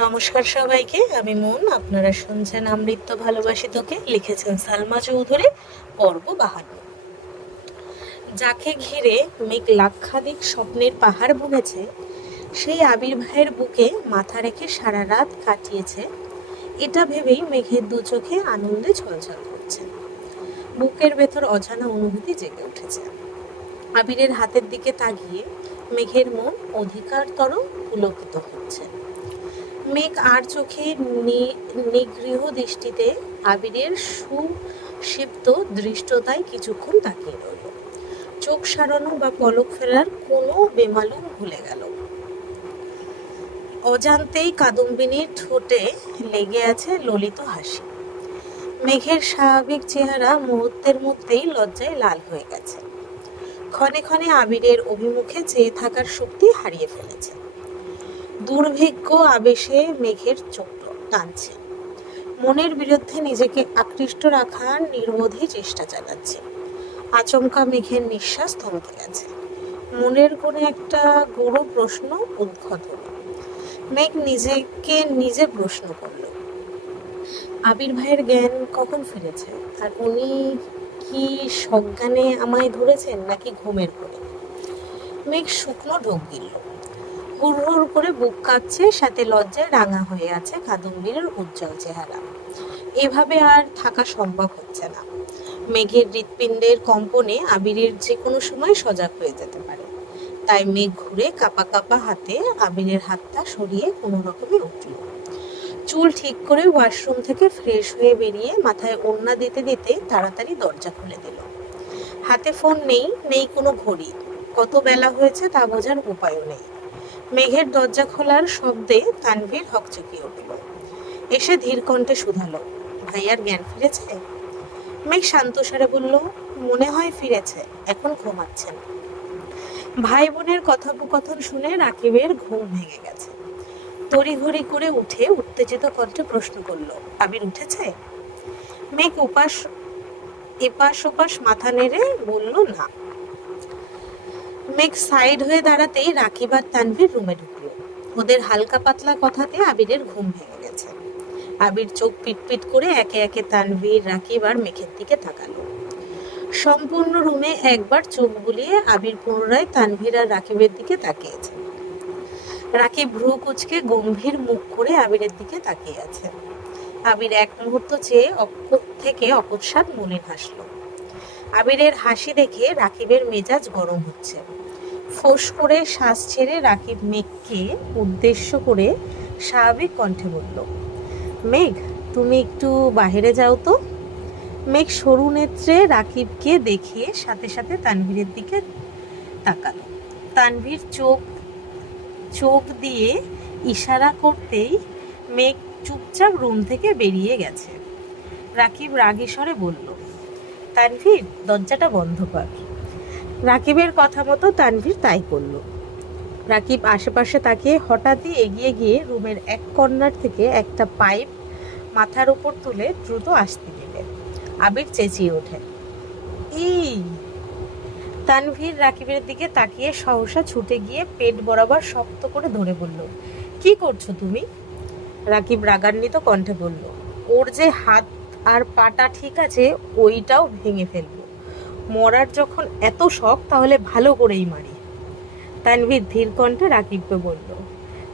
নমস্কার সবাইকে, আমি মন। আপনারা শুনছেন আমৃত্য ভালোবাসি তোকে, লিখেছেন সালমা চৌধুরী। পর্ব 52। যাকে ঘিরে মেঘ লাক্ষাধিক স্বপ্নের পাহাড় বুনেছে, সেই আবির ভাইয়ের বুকে মাথা রেখে সারা রাত কাটিয়েছে, এটা ভেবেই মেঘের দু চোখে আনন্দে ছলছল করছে। বুকের ভেতর অজানা অনুভূতি জেগে উঠেছে। আবিরের হাতের দিকে তাকিয়ে মেঘের মন অধিকারতর পুলকিত হচ্ছে। মেঘ আর চোখে নিগৃহ দৃষ্টিতে আবিরের সুষিপ্ত দৃষ্টতায় কিছুক্ষণ তাকিয়ে রইল। চোখ সারানো বা পলক ফেরার কোনো বেমালুম ভুলে গেল। অজান্তেই কাদম্বিনীর ঠোঁটে লেগে আছে ললিত হাসি। মেঘের স্বাভাবিক চেহারা মুহূর্তের মধ্যেই লজ্জায় লাল হয়ে গেছে। ক্ষণে ক্ষণে আবিরের অভিমুখে চেয়ে থাকার শক্তি হারিয়ে ফেলেছে। দুর্ভিক্ষ আবেশে মেঘের চোখ টানছে। মনের বিরুদ্ধে নিজেকে আকৃষ্ট রাখার নির্বোধে চেষ্টা চালাচ্ছে। আচমকা মেঘের নিঃশ্বাস থমকে গেছে। মনের কোণে একটা গৌর প্রশ্ন উদ্ভূত হলো। মেঘ নিজেকে নিজে প্রশ্ন করল, আবির ভাইয়ের জ্ঞান কখন ফিরেছে? আর উনি কি সজ্ঞানে আমায় ধরেছেন নাকি ঘুমের ঘোরে? মেঘ শুকনো ঢোক গিলল। হুড় করে বুক কাঁপছে, সাথে লজ্জায় রাঙা হয়ে আছে কাদম্বিনীর উজ্জ্বল চেহারা। এভাবে আর থাকা সম্ভব হচ্ছে না। মেঘের হৃৎপিণ্ডের কম্পনে আবিরের যে কোনো সময় সজাগ হয়ে যেতে পারে। তাই মেঘ ঘুরে কাপা কাপা হাতে আবিরের হাতটা সরিয়ে কোনো রকমে উঠল। চুল ঠিক করে ওয়াশরুম থেকে ফ্রেশ হয়ে বেরিয়ে মাথায় ওড়না দিতে দিতে তাড়াতাড়ি দরজা খুলে দিল। হাতে ফোন নেই কোনো ঘড়ি। কত বেলা হয়েছে তা বোঝার উপায়ও নেই। মেঘের দরজা খোলার শব্দে তানভীর হকচকিয়ে উঠল। এসে ধীর কণ্ঠে শুধালো, ভাইয়ার জ্ঞান ফিরেছে? মেঘ শান্ত স্বরে বলল, মনে হয় ফিরেছে, এখন ঘুমাচ্ছেন। ভাই বোনের কথোপকথন শুনে রাকিবের ঘুম ভেঙে গেছে। তড়িঘড়ি করে উঠে উত্তেজিত কণ্ঠে প্রশ্ন করল, আবির উঠেছে? মেঘ এপাশ ওপাশ মাথা নেড়ে বলল, না। মেঘ সাইড হয়ে দাঁড়াতেই রাকিব আর তানভীর রুমে ঢুকলো। ওদের হালকা পাতলা কথাতে আবিরের ঘুম ভেঙে গেছে। আবির চোখ পিটপিট করে একে একে তানভীর, রাকিব আর মেঘের দিকে তাকালো। সম্পূর্ণ রুমে একবার চোখ বুলিয়ে আবির পুনরায় তানভীর আর রাকিবের দিকে তাকিয়েছে। রাকিব ভ্রু কুচকে গম্ভীর মুখ করে আবিরের দিকে তাকিয়ে আছে। আবির এক মুহূর্ত চেয়ে থেকে অকস্মাৎ মলিন হাসল। আবিরের হাসি দেখে রাকিবের মেজাজ গরম হচ্ছে। ফোঁস করে শ্বাস ছেড়ে রাকিব মেঘকে উদ্দেশ্য করে স্বাভাবিক কণ্ঠে বলল, মেঘ, তুমি একটু বাইরে যাও তো। মেঘ সরু নেত্রে রাকিবকে দেখে সাথে সাথে তানভীরের দিকে তাকালো। তানভীর চোখ দিয়ে ইশারা করতেই মেঘ চুপচাপ রুম থেকে বেরিয়ে গেছে। রাকিব রাগী স্বরে বলল, তানভীর, দরজাটা বন্ধ কর। রাকিবের কথা মতো তানভীর তাই করল। রাকিব আশেপাশে তাকিয়ে হঠাৎই এগিয়ে গিয়ে রুমের এক কর্নার থেকে একটা পাইপ মাথার উপর তুলে দ্রুত আসতে গেলে আবির চেঁচিয়ে ওঠে, এই! তানভীর রাকিবের দিকে তাকিয়ে সহসা ছুটে গিয়ে পেট বরাবর শক্ত করে ধরে বলল, কি করছো তুমি? রাকিব রাগান্বিত কণ্ঠে বলল, ওর যে হাত আর পাটা ঠিক আছে, ওইটাও ভেঙে ফেলবো। মরার যখন এত শখ, তাহলে ভালো করেই মারি। তানভীর ধীর কণ্ঠে রাকিবকে বলল,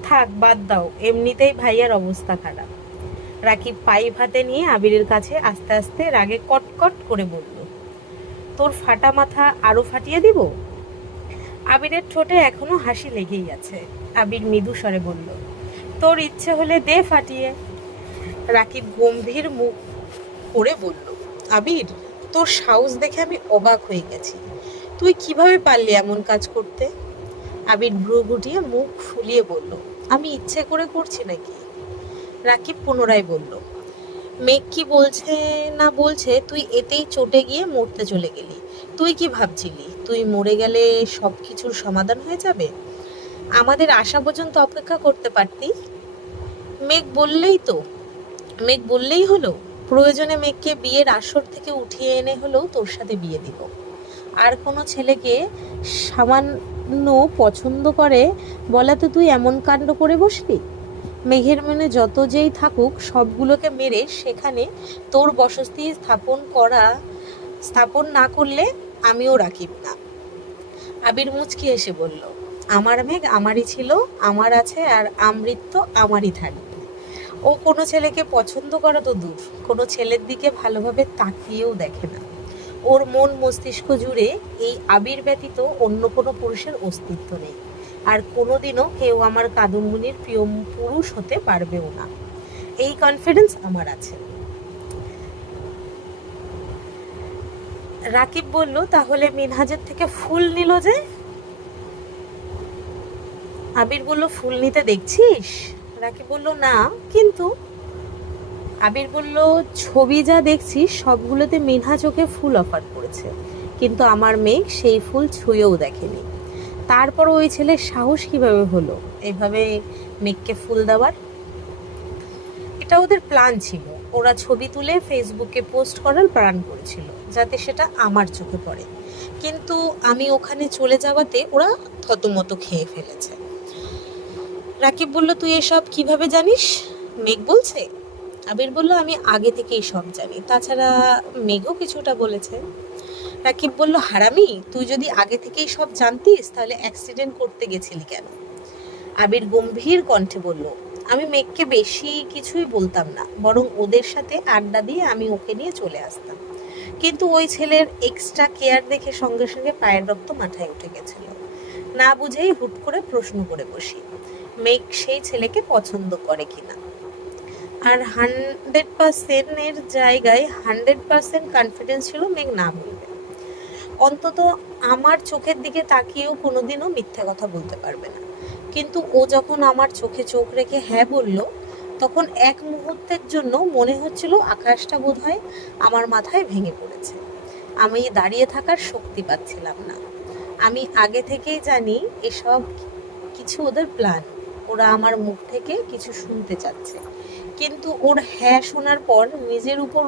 থাক, বাদ দাও, এমনিতেই ভাইয়ার অবস্থা খারাপ। রাকিব পাইপ হাতে নিয়ে আবিরের কাছে আস্তে আস্তে রাগে কটকট করে বলল, তোর ফাটা মাথা আরো ফাটিয়ে দিব? আবিরের ঠোঁটে এখনো হাসি লেগেই আছে। আবির মৃদু স্বরে বলল, তোর ইচ্ছে হলে দে ফাটিয়ে। রাকিব গম্ভীর মুখ করে বলল, আবির, তোর সাহস দেখে আমি অবাক হয়ে গেছি। তুই কিভাবে পারলি এমন কাজ করতে? আবির ভ্রু গুটিয়ে মুখ ফুলিয়ে বলল, আমি ইচ্ছে করে করছি নাকি? রাকিব পুনরায় বলল, মেঘ কি বলছে না বলছে, তুই এতেই চটে গিয়ে মরতে চলে গেলি। তুই কি ভাবছিলি তুই মরে গেলে সব কিছুর সমাধান হয়ে যাবে? আমাদের আশা পর্যন্ত অপেক্ষা করতে পারতি। মেঘ বললেই হলো। প্রয়োজনে মেঘকে বিয়ের আসর থেকে উঠিয়ে এনে হলেও তোর সাথে বিয়ে দিব। আর কোনো ছেলেকে সামান্য পছন্দ করে বলাতে তুই এমন কাণ্ড করে বসলি? মেঘের মনে যত যেই থাকুক সবগুলোকে মেরে সেখানে তোর বসতি স্থাপন না করলে আমিও রাখিব না। আবির মুচকি এসে বলল, আমার মেঘ আমারই ছিল, আমার আছে, আর আমৃত্য আমারই থাকবে। ও কোনো ছেলেকে পছন্দ করা তো দূর, কোনো ছেলের দিকে ভালোভাবে তাকিয়েও দেখে না। ওর মন মস্তিষ্ক জুড়ে এই আবির ব্যতীত অন্য কোনো পুরুষের অস্তিত্ব নেই, আর কোনোদিনও কেউ আমার কাদম্বিনীর প্রিয় পুরুষ হতে পারবেও না। এই কনফিডেন্স আমার আছে। রাকিব বলল, তাহলে মিনহাজের থেকে ফুল নিল যে? আবির বলল, ফুল নিতে দেখছিস? রাকিব বলল, না, কিন্তু। আবির বলল, ছবি যা দেখছিস সবগুলোতে মিনহাজ ওকে ফুল অফার করেছে, কিন্তু আমার মেঘ সেই ফুল ছুঁয়েও দেখেনি। তারপর ওই ছেলের সাহস কিভাবে হলো এভাবে মেঘকে ফুল দেওয়ার? এটা ওদের প্ল্যান ছিল। ওরা ছবি তুলে ফেসবুকে পোস্ট করার প্ল্যান করেছিল, যাতে সেটা আমার চোখে পড়ে। কিন্তু আমি ওখানে চলে যাওয়াতে ওরা থতমত খেয়ে ফেলেছে। রাকিব বলল, তুই এসব কিভাবে জানিস? মেঘ বলছে। আবির বলল, আমি আগে থেকেই সব জানি, তাছাড়া মেঘও কিছুটা বলেছে। রাকিব বলল, হারামি, তুই যদি আগে থেকেই সব জানতিস তাহলে অ্যাক্সিডেন্ট করতে গেছিলি কেন? আবির গম্ভীর কণ্ঠে বলল, আমি মেঘকে বেশি কিছুই বলতাম না, বরং ওদের সাথে আড্ডা দিয়ে আমি ওকে নিয়ে চলে আসতাম। কিন্তু ওই ছেলের এক্সট্রা কেয়ার দেখে সঙ্গে সঙ্গে পায়ের রক্ত মাথায় উঠে গেছিল। না বুঝেই হুট করে প্রশ্ন করে বসি, মেঘ সেই ছেলেকে পছন্দ করে কিনা। আর 100% জায়গায় 100% কনফিডেন্স ছিল মেঘ না বলবে। অন্তত আমার চোখের দিকে তাকিয়েও কোনোদিনও মিথ্যে কথা বলতে পারবে না। কিন্তু ও যখন আমার চোখে চোখ রেখে হ্যাঁ বলল, তখন এক মুহূর্তের জন্য মনে হচ্ছিল আকাশটা বোধহয় আমার মাথায় ভেঙে পড়েছে। আমি দাঁড়িয়ে থাকার শক্তি পাচ্ছিলাম না। আমি আগে থেকেই জানি এসব কিছু ওদের প্ল্যান। ওরা আমার মুখ থেকে কিছু শুনতে চাচ্ছে, কিন্তু ওর হ্যাঁ শোনার পর নিজের উপর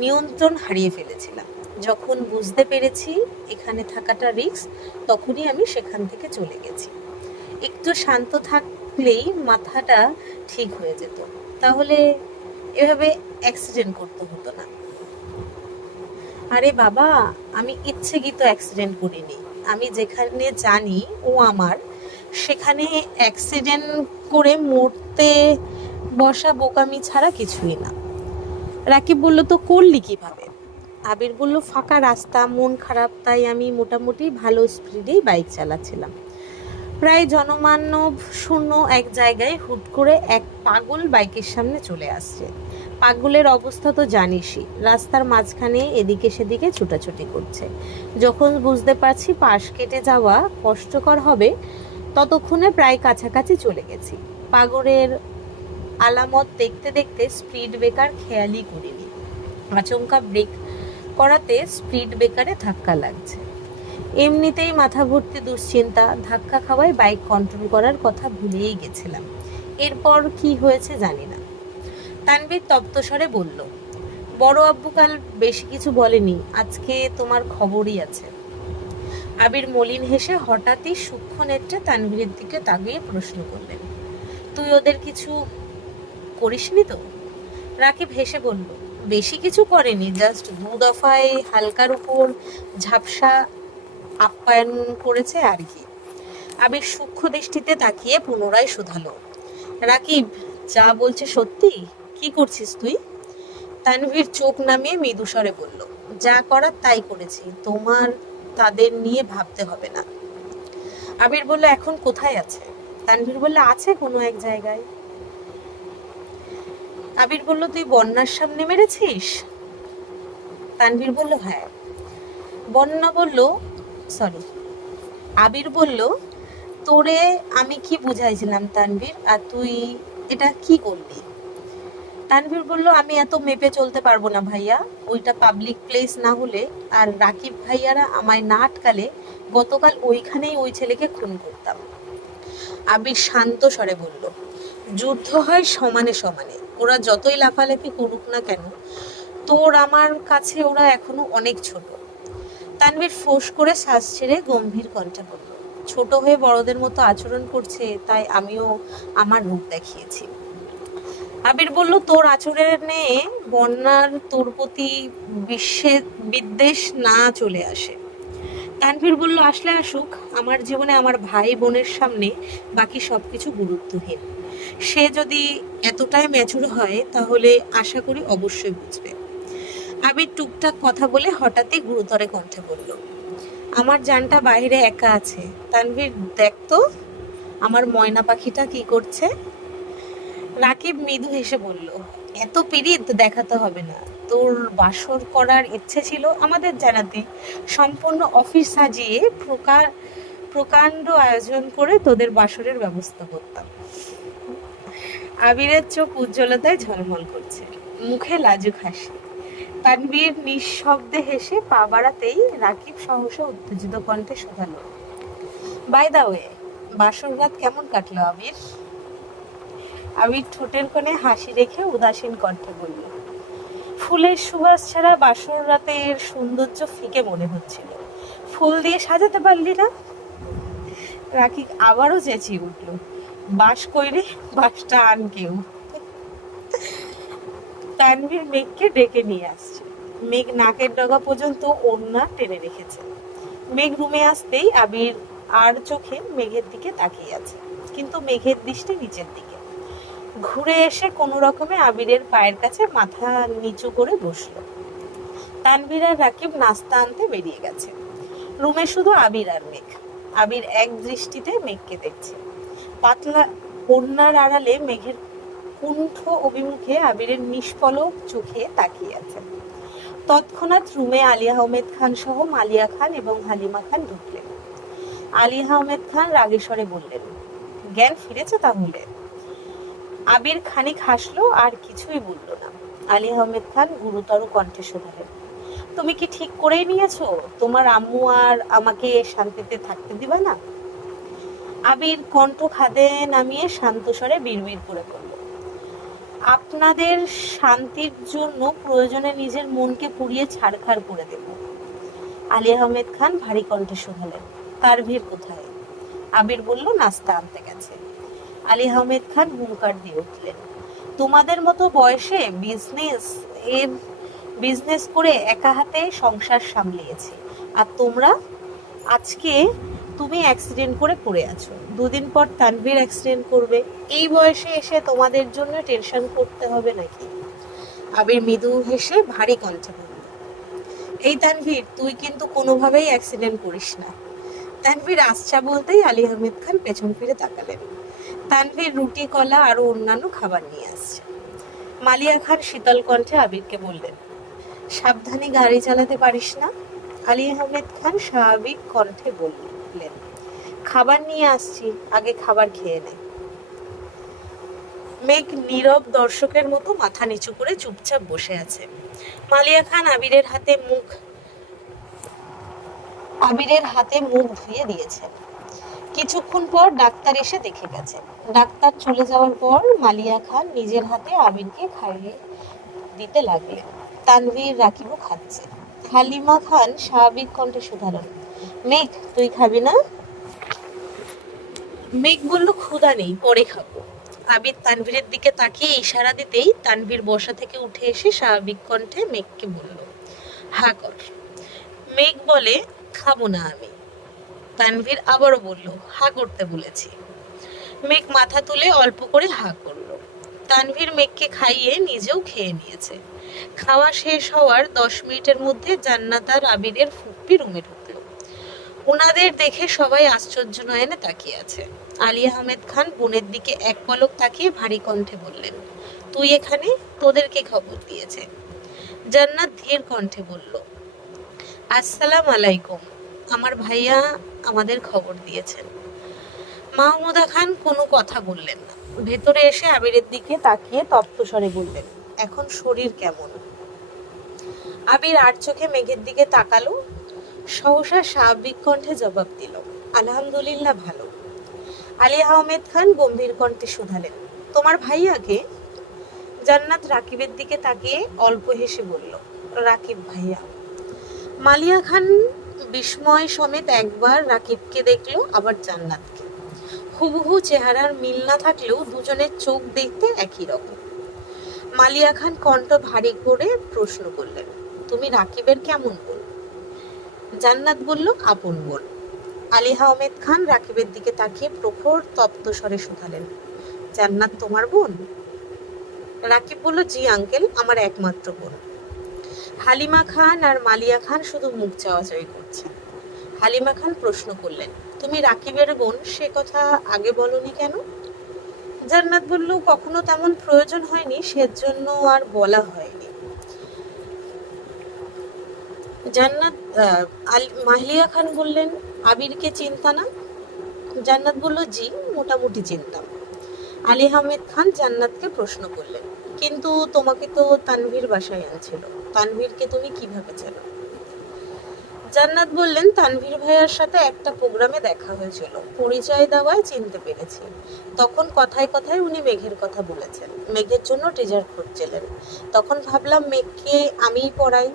নিয়ন্ত্রণ হারিয়ে ফেলেছিলাম। যখন বুঝতে পেরেছি এখানে থাকাটা রিস্ক, তখনই আমি সেখান থেকে চলে গেছি। একটু শান্ত থাকলেই মাথাটা ঠিক হয়ে যেত, তাহলে এভাবে অ্যাক্সিডেন্ট করতে হতো না। আরে বাবা, আমি ইচ্ছেকৃত অ্যাক্সিডেন্ট করিনি। আমি যেখানে জানি ও আমার, সেখানে অ্যাক্সিডেন্ট করে মরতে বসা বোকামি ছাড়া কিছুই না। রাকিব বলল, তো করলি কিভাবে? আবির বলল, ফাঁকা রাস্তা, মন খারাপ, তাই আমি মোটামুটি ভালো স্পিডেই বাইক চালাচ্ছিলাম। প্রায় জনমানব শূন্য এক জায়গায় হুট করে এক পাগল বাইকের সামনে চলে আসছে। পাগলের অবস্থা তো জানিসই, রাস্তার মাঝখানে এদিকে সেদিকে ছুটাছুটি করছে। যখন বুঝতে পারছি পাশ কেটে যাওয়া কষ্টকর হবে, ততক্ষণে প্রায় কাছাকাছি চলে গেছি। পাগলের আলামত দেখতে দেখতে স্পিড ব্রেকার খেয়ালই করিনি। আচমকা ব্রেক করাতে স্পিড ব্রেকারে ধাক্কা লাগছে। এমনিতেই মাথা ভর্তি দুশ্চিন্তা, ধাক্কা খাওয়ায় বাইক কন্ট্রোল করার কথা ভুলেই গেছিলাম। এরপর কি হয়েছে জানি না। তানভীর তপ্তস্বরে বলল, বড় আব্বু কাল বেশি কিছু বলেনি, আজকে তোমার খবরই আছে। আবির মলিন হেসে হঠাৎই সূক্ষ্ম নেত্রে তানভীরের দিকে তাকিয়ে প্রশ্ন করলেন, তুই ওদের কিছু করিসনি তো? রাকিব হেসে বলল, বেশি কিছু করেনি, জাস্ট 2 দফায় হালকার উপর ঝাপসা আপ্যায়ন করেছে আর কি। আবির সূক্ষ্ম দৃষ্টিতে তাকিয়ে পুনরায় শুধালো, রাকিব যা বলছে সত্যি? কি করছিস তুই? তানভীর চোখ নামিয়ে মৃদুস্বরে বলল, যা করার তাই করেছি, তোমার তাদের নিয়ে ভাবতে হবে না। আবির বলল, এখন কোথায় আছে? তানভীর বলল, আছে কোনো এক জায়গায়। আবির বলল, তুই বন্যার সামনে মেরেছিস? তানভীর বলল, হ্যাঁ। আবির বলল, তোরে আমি কি বুঝাইছিলাম তানভীর, আর তুই এটা কি করলি? তানভীর বলল, আমি এত মেপে চলতে পারবো না ভাইয়া, ওইটা পাবলিক প্লেস না হলে আর রাকিব ভাইয়ারা আমায় না আটকালে গতকাল ওইখানেই ওই ছেলেকে খুন করতাম। আবির শান্ত স্বরে বলল, যুদ্ধ হয় সমানে সমানে, ওরা যতই লাফালাফি করুক না কেন, তোর আমার কাছে ওরা এখনো অনেক ছোট। তানভীর ফোঁস করে শ্বাস ছেড়ে গম্ভীর কণ্ঠে বলল, ছোট হয়ে বড়দের মতো আচরণ করছে, তাই আমিও আমার রূপ দেখিয়েছি। আবির বলল, তোর আচরণে বন্যার তোর প্রতি বিদ্বেষ না চলে আসে। তানভীর বলল, আসলে আসুক, আমার জীবনে আমার ভাই বোনের সামনে বাকি সবকিছু গুরুত্বহীন। সে যদি এতটাই ম্যাচুর হয় তাহলে আশা করি অবশ্যই বুঝবে। আবির টুকটাক কথা বলে হঠাৎই গুরুতরে কণ্ঠে বলল, আমার জানটা বাইরে একা আছে। তানভীর, দেখতো আমার ময়না পাখিটা কি করছে। রাকিব মৃদু হেসে বলল, এত পীড়িত দেখাতে হবে না। তোর বাসর করার ইচ্ছে ছিল আমাদের জানাতে, সম্পূর্ণ অফিস সাজিয়ে প্রকাণ্ড আয়োজন করে তোদের বাসরের ব্যবস্থা করতাম। আবিরের চোখ উজ্জ্বলতায় ঝলমল করছে, মুখে লাজুক হাসি। তানভীর নিঃশব্দে হেসে পা বাড়াতেই রাকিব সহসা উত্তেজিত কণ্ঠে শোধালো, বাই দা ওয়ে, বাসর রাত কেমন কাটলো আবির? আবির ঠোঁটের কোণে হাসি রেখে উদাসীন কণ্ঠে বলল, ফুলের সুবাস ছাড়া বাসর রাতের সৌন্দর্য ফিকে মনে হচ্ছিল। ফুল দিয়ে সাজাতে পারলি না? রাকিব আবারও চেঁচিয়ে উঠল, বাস কইরে, বাসটা আন কেউ। তানভীর মেঘকে ডেকে নিয়ে আসছে। মেঘ নাকের ডগা পর্যন্ত ওড়না টেনে রেখেছে। মেঘ রুমে আসতেই আবির আর চোখে মেঘের দিকে তাকিয়ে আছে, কিন্তু মেঘের দৃষ্টি নিচের দিকে। ঘুরে এসে কোনো রকমে আবিরের পায়ের কাছে মাথা নিচু করে বসলো। তানভীর আর রাকিব নাস্তা আনতে বেরিয়ে গেছে। রুমে শুধু আবির আর মেঘ। আবির এক দৃষ্টিতে মেঘকে দেখছে। পাতলা ওড়নার আড়ালে মেঘের কুণ্ঠ অভিমুখে আবিরের নিষ্পলক চোখে তাকিয়ে আছে। তৎক্ষণাৎ রুমে আলী আহমেদ খান সহ মালিয়া খান এবং হালিমা খান ঢুকলেন। আলী আহমেদ খান রাগেশ্বরে বললেন, জ্ঞান ফিরেছে তাহলে? আবির খানিক হাসলো, আর কিছুই বলল না। আলী আহমেদ খান গুরুতর কণ্ঠে শোধালেন, তুমি কি ঠিক করেই নিয়েছো তোমার আম্মু আর আমাকে শান্তিতে থাকতে দিবা না? আবির কণ্ঠ খাদে নামিয়ে শান্ত স্বরে বিড়বিড় করে বলল, আপনাদের শান্তির জন্য প্রয়োজনে নিজের মনকে পুড়িয়ে ছাড়খাড় করে দেব। আলী আহমেদ খান ভারী কণ্ঠে শোধালেন, তানভীর কোথায়? আবির বলল, নাস্তা আনতে গেছে। আলী আহমেদ খান হুঙ্কার দিয়ে উঠলেন, তোমাদের মতো বয়সে বিজনেস করে একা হাতে সংসার সামলিয়েছে, আর তোমরা আজকে তুমি অ্যাক্সিডেন্ট করে পড়ে আছো, দুদিন পর তানভীর অ্যাক্সিডেন্ট করবে, এই বয়সে এসে তোমাদের জন্য টেনশন করতে হবে নাকি? আবির মৃদু হেসে ভারী কণ্ঠে বলল, এই তানভীর, তুই কিন্তু কোনোভাবেই অ্যাক্সিডেন্ট করিস না। তানভীর আচ্ছা বলতেই আলী আহমেদ খান পেছন ফিরে তাকালেন। তানভীর রুটি, কলা আরো অন্যান্য খাবার নিয়ে আসছে। মালিয়া খান শীতল কণ্ঠে আবিরকে বললেন, সাবধানে গাড়ি চালাতে পারিস না? আলী আহমেদ খান স্বাভাবিক কণ্ঠে বললেন, খাবার নিয়ে আসছি, আগে খাবার খেয়ে নে। মেঘ নীরব দর্শকের মতো মাথা নিচু করে চুপচাপ বসে আছে। মালিয়া খান আবিরের হাতে মুখ ধুয়ে দিয়েছেন। কিছুক্ষণ পর ডাক্তার এসে দেখে গেছে। ডাক্তার চলে যাওয়ার পর মালিয়া খান নিজের হাতে আবিরকে খাইয়ে দিতে লাগলেন। তানভীর, রাকিবও খাচ্ছে। হালিমা খান স্বাভাবিক কণ্ঠে শুধালেন, মেঘ, তুই খাবি না? মেঘ বলল, ক্ষুধা নেই, পরে খাবো। আবির তানভীরের দিকে তাকিয়ে ইশারা দিতেই তানভীর বসা থেকে উঠে এসে স্বাভাবিক কণ্ঠে মেঘকে বলল, হা কর। মেঘ বলে, খাবো না আমি। তানভীর আবারও বলল, হা করতে বলেছি। মেঘ মাথা তুলে অল্প করে হা করলো। তানভীর মেঘকে খাইয়ে নিজেও খেয়ে নিয়েছে। খাওয়া শেষ হওয়ার 10 মিনিটের মধ্যে জান্নাত আর আবিরের ফুপ্পি রুমে ঢুকলো। ওনাদের দেখে সবাই আশ্চর্য নয়নে তাকিয়ে আছে। আলী আহমেদ খান বোনের দিকে এক পলক তাকিয়ে ভারী কণ্ঠে বললেন, তুই এখানে? তোদেরকে খবর দিয়েছে। জান্নাত ধীর কণ্ঠে বলল, আসসালাম আলাইকুম, আমার ভাইয়া আমাদের খবর দিয়েছেন। মাহমুদা খান কোনো কথা বললেন না। ভেতরে এসে আবিরের দিকে তাকিয়ে তপ্ত স্বরে বললেন, এখন শরীর কেমন? আবির আর চোখে মেঘের দিকে তাকালো। সহসা স্বাভাবিক কণ্ঠে জবাব দিল, আলহামদুলিল্লাহ ভালো। আলী আহমেদ খান গম্ভীর কণ্ঠে শুধালেন, তোমার ভাইয়াকে? জান্নাত রাকিবের দিকে তাকিয়ে অল্প হেসে বলল, রাকিব ভাইয়া। মালিয়া খান বিস্ময় সমেত একবার রাকিবকে দেখলো, আবার জান্নাতকে। হুবহু চেহারার মিল না থাকলেও দুজনের চোখ দেখতে একই রকম। মালিয়া খান কণ্ঠ ভারী করে প্রশ্ন করলেন, তুমি রাকিবের কেমন বোন? জান্নাত বলল, আপন বোন। আলী আহমেদ খান রাকিবের দিকে তাকিয়ে প্রখর তপ্ত স্বরে শুধালেন, জান্নাত তোমার বোন? রাকিব বলল, জি আঙ্কেল, আমার একমাত্র বোন। হালিমা খান আর মালিয়া খান শুধু মুখ চাওয়াচাওয়ি করছে। হালিমা খান প্রশ্ন করলেন, তুমি রাকিবের বোন, সে কথা আগে বলনি কেন? জান্নাত বলল, কখনো তেমন প্রয়োজন হয়নি, সেজন্য আর বলা হয়নি। জান্নাত মাহলিয়া খান বললেন, আবিরকে চিন্তা না? জান্নাত বলল, জি মোটামুটি চিনতাম। আলী আহমেদ খান জান্নাতকে প্রশ্ন করলেন, কিন্তু তোমাকে তো তানভীর বাসায় আনছিল, তানভীরকে তুমি কিভাবে চেনো? জান্নাত বললেন, তানভীর ভাইয়ার সাথে একটা প্রোগ্রামে দেখা হয়েছিল, পরিচয় দেওয়ায় চিনতে পেরেছি। তখন কথায় কথায় উনি মেঘের কথা বলেছেন, মেঘের জন্য টিচার খুঁজছিলেন। তখন ভাবলাম মেঘকে আমিই পড়াই,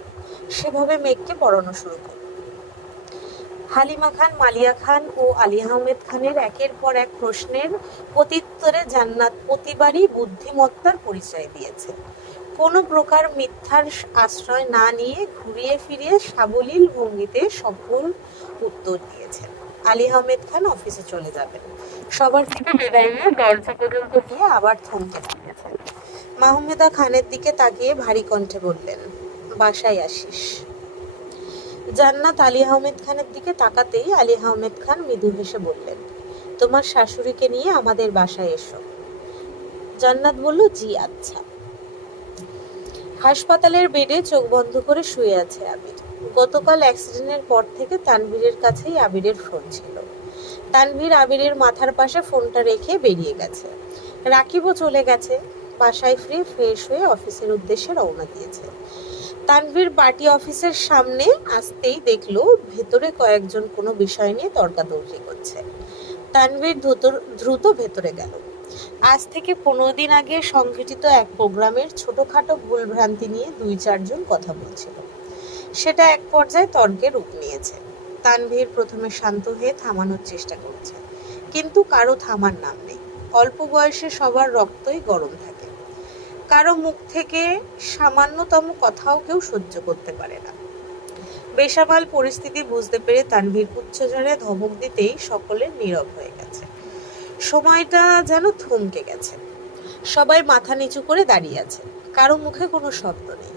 সেভাবে মেঘকে পড়ানো শুরু করি। হালিমা খান, মালিয়া খান ও আলী আহমেদ খানের একের পর এক প্রশ্নের প্রত্যুত্তরে জান্নাত প্রতিবারই বুদ্ধিমত্তার পরিচয় দিয়েছে। কোনো প্রকার মিথ্যার আশ্রয় না নিয়ে ঘুরিয়ে ফিরিয়ে সাবলীল ভঙ্গিতে সফল উত্তর দিয়েছেন। আলী আহমেদ খান অফিসে চলে যাবেন, সবার থেকে বিদায় নিয়ে দরজা পর্যন্ত গিয়ে আবার থমকে দাঁড়িয়েছেন। মাহমুদা খানের দিকে তাকিয়ে ভারী কণ্ঠে বললেন, বাসায় আসিস। জান্নাত আলী আহমেদ খানের দিকে তাকাতেই আলী আহমেদ খান মৃদু হেসে বললেন, তোমার শাশুড়িকে নিয়ে আমাদের বাসায় এসো। জান্নাত বলল, জি আচ্ছা। হাসপাতালের বেডে চোখ বন্ধ করে শুয়ে আছে আবির। গতকাল অ্যাক্সিডেন্টের পর থেকে তানভীরের কাছেই আবিরের ফোন ছিল। তানভীর আবিরের মাথার পাশে ফোনটা রেখে বেরিয়ে গেছে। রাকিবও চলে গেছে। বাসায় ফিরে ফ্রেশ হয়ে অফিসের উদ্দেশ্যে রওনা দিয়েছে। তানভীর পার্টি অফিসের সামনে আসতেই দেখলো ভেতরে কয়েকজন কোনো বিষয় নিয়ে তর্কাতর্কি করছে। তানভীর দ্রুত ভেতরে গেল। আজ থেকে 15 দিন আগে সংঘটিত এক প্রোগ্রামের ছোটখাটো ভুলভ্রান্তি নিয়ে 2-4 জন কথা বলছিল। সেটা এক পর্যায়ে তর্কে রূপ নিয়েছে। তানভীর প্রথমে শান্ত হয়ে থামানোর চেষ্টা করছে, কিন্তু কারো থামার নাম নেই। অল্প বয়সে সবার রক্তই গরম থাকে, কারো মুখ থেকে সামান্যতম কথাও কেউ সহ্য করতে পারে না। বেসামাল পরিস্থিতি বুঝতে পেরে তানভীর উচ্চস্বরে ধমক দিতেই সকলে নীরব হয়ে গেছে। সময়টা যেন থমকে গেছে। সবাই মাথা নিচু করে দাঁড়িয়ে আছে, কারো মুখে কোনো শব্দ নেই।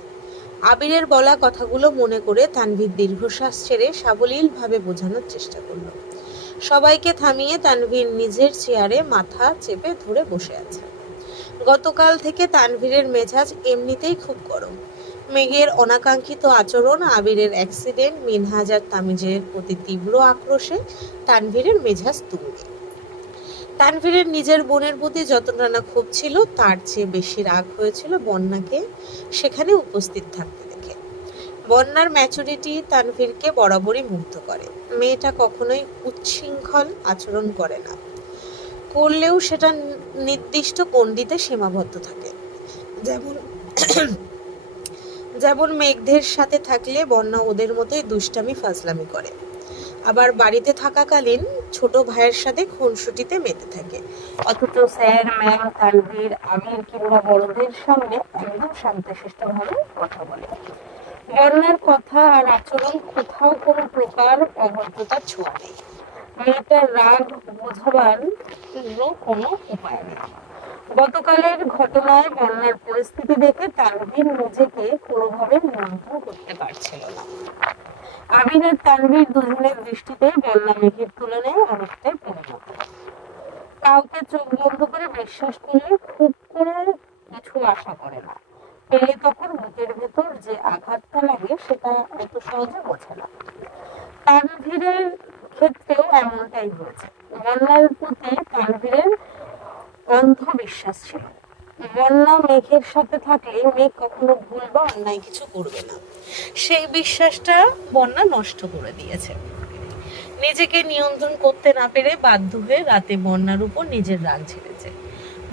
আবিরের বলা কথাগুলো মনে করে তানভীর দীর্ঘশ্বাস ছেড়ে সাবলীলভাবে বোঝানোর চেষ্টা করলো। সবাইকে থামিয়ে তানভীর নিজের চেয়ারে মাথা চেপে ধরে বসে আছে। গতকাল থেকে তানভীরের মেজাজ এমনিতেই খুব গরম। মেঘের অনাকাঙ্ক্ষিত আচরণ, আবিরের অ্যাক্সিডেন্ট, মিনহাজ আর তামিজের প্রতি তীব্র আক্রোশে তানভীরের মেজাজ তুঙ্গে। তানভীরের নিজের বোনের প্রতি যতটা না ক্ষোভ ছিল, তার চেয়ে বেশি রাগ হয়েছিল বন্যাকে সেখানে উপস্থিত থাকতে দেখে। বন্যার ম্যাচুরিটি তানভীরকে বরাবরই মুগ্ধ করে। মেয়েটা কখনোই উচ্ছৃঙ্খল আচরণ করে না, করলেও সেটা নির্দিষ্ট গণ্ডিতে সীমাবদ্ধ থাকে। যেমন যেমন মেঘদের সাথে থাকলে বন্যা ওদের মতোই দুষ্টামি ফাজলামি করে, আবার বাড়িতে থাকাকালীন ছোট ভাইয়ের সাথে খুনসুটিতে মেতে থাকে। অথচ স্যার, ম্যাম, তানভীর, আবির কিংবা বড়দের সামনে একদম শান্তশিষ্টভাবে কথা বলে। বন্যার কথা আর আচরণ কোথাও কোনো প্রকার অভদ্রতার ছোঁয়া নেই। মেয়েটার রাগ বোঝাবার কোনো উপায় নেই। গতকালের ঘটনায় বন্যার পরিস্থিতি দেখে তানভীর নিজেকে কোনোভাবে নিয়ন্ত্রণ করতে পারছিল না। আবির আর তানভীর দুজনের দৃষ্টিতে বন্যা মেঘের তুলনায় অনেকটাই পরিণত। কাউকে চোখ বন্ধ করে বিশ্বাস করলে খুব করে কিছু আশা করে না, পেলে তখন বুকের ভেতর যে আঘাতটা লাগে সেটা এত সহজে বোঝে না। তানভীরের ক্ষেত্রেও এমনটাই হয়েছে। বন্যার প্রতি তানভীরের অন্ধ বিশ্বাস ছিল। বন্যা মেঘের সাথে থাকলে মেঘ কখনো ভুল বা অন্যায় কিছু করবে না, সেই বিশ্বাসটা বন্যা নষ্ট করে দিয়েছে। নিজেকে নিয়ন্ত্রণ করতে না পেরে বাধ্য হয়ে রাতে বন্যার উপর নিজের রাগ ঝেড়েছে।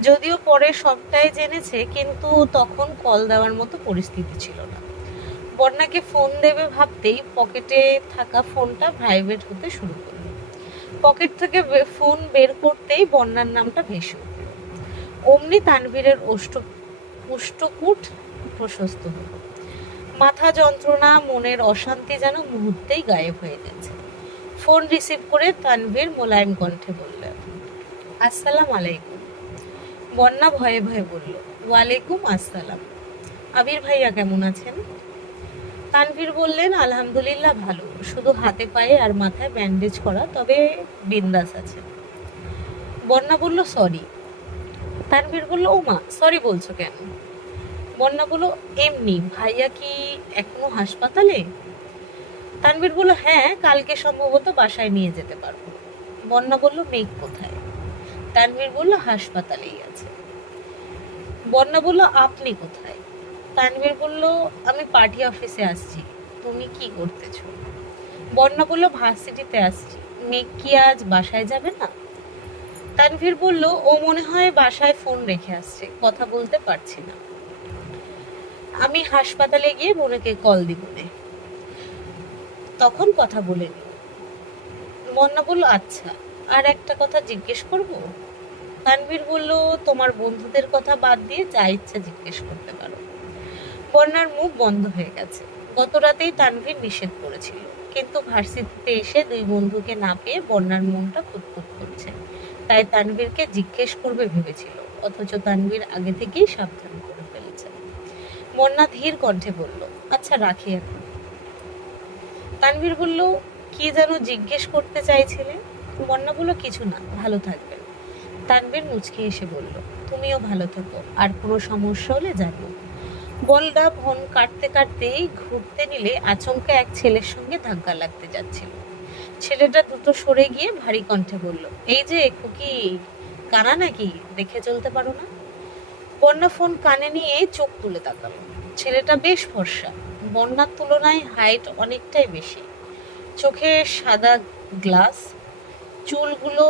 যদিও পরে সবটাই জেনেছে, কিন্তু তখন কল দেওয়ার মতো পরিস্থিতি ছিল না। বন্যাকে ফোন দেবে ভাবতেই পকেটে থাকা ফোনটা ভাইব্রেট হতে শুরু করলো। পকেট থেকে ফোন বের করতেই বন্যার নামটা ভেসে উঠল। অমনি তানভীরের অষ্টকূট প্রশস্ত হলো। মাথা যন্ত্রণা, মনের অশান্তি যেন মুহূর্তেই গায়েব হয়ে গেছে। ফোন রিসিভ করে তানভীর মোলায়েম কণ্ঠে বলল, আসসালাম আলাইকুম। বন্যা ভয়ে ভয়ে বলল, ওয়ালাইকুম আসসালাম। আবির ভাইয়া কেমন আছেন? তানভীর বললেন, আলহামদুলিল্লাহ ভালো, শুধু হাতে পায়ে আর মাথায় ব্যান্ডেজ করা, তবে বিন্দাস আছে। বন্যা বলল, সরি। তানভীর বলল, ও মা, সরি বলছো কেন? বন্যা বলল, এমনি। ভাইয়া কি এখনো হাসপাতালে? তানভীর বলল, হ্যাঁ, কালকে সম্ভবত বাসায় নিয়ে যেতে পারবো। বন্যা বলল, মেঘ কোথায়? তানভীর বলল, হাসপাতালেই আছে। বন্যা বলল, আপনি কোথায়? তানভীর বলল, আমি পার্টি অফিসে আসছি। তুমি কি করতেছ? বন্যা বলল, ভার্সিটিতে আসছি। মেঘ কি আজ বাসায় যাবে না? তানভীর বলল, ও মনে হয় বাসায় ফোন রেখে আসছে, কথা বলতে পারছি না। আমি হাসপাতালে গিয়ে বোনকে কল দিব, তখন কথা বলে নিও। বন্যা বলল, আচ্ছা, আর একটা কথা জিজ্ঞেস করব? তানভীর বলল, তোমার বন্ধুদের কথা বাদ দিয়ে যা ইচ্ছা জিজ্ঞেস করতে পারো। বন্যার মুখ বন্ধ হয়ে গেছে। গত রাতেই তানভীর নিষেধ করেছিল, কিন্তু ভার্সিটিতে এসে দুই বন্ধুকে না পেয়ে বন্যার মনটা খুঁতখুঁত করছে। তাই তানভীরকে জিজ্ঞেস করবে ভেবেছিল, অথচ তানভীর আগে থেকেই সাবধান করে ফেলেছে। বন্যা ধীর কণ্ঠে বলল, আচ্ছা রাখি এখন। তানভীর বলল, কি যেন জিজ্ঞেস করতে চাইছিলে? বন্যা বলল, কিছু না, ভালো থাকবেন। তানভীর মুচকি এসে বলল, তুমিও ভালো থেকো, আর কোনো সমস্যা হলে জানো। বলদা ফোন কাটতে কাটতেই ঘুরতে নিলে আচমকা এক ছেলের সঙ্গে ধাক্কা লাগতে যাচ্ছিল। ছেলেটা দ্রুত সরে গিয়ে ভারী কণ্ঠে বলল, এই যে খুকি, কানা নাকি, দেখে চলতে পারো না? বন্যা ফোন কানে নিয়ে চোখ তুলে তাকালো। ছেলেটা বেশ ফর্সা, বন্যার তুলনায় হাইট অনেকটাই বেশি। চোখে সাদা গ্লাস, চুলগুলো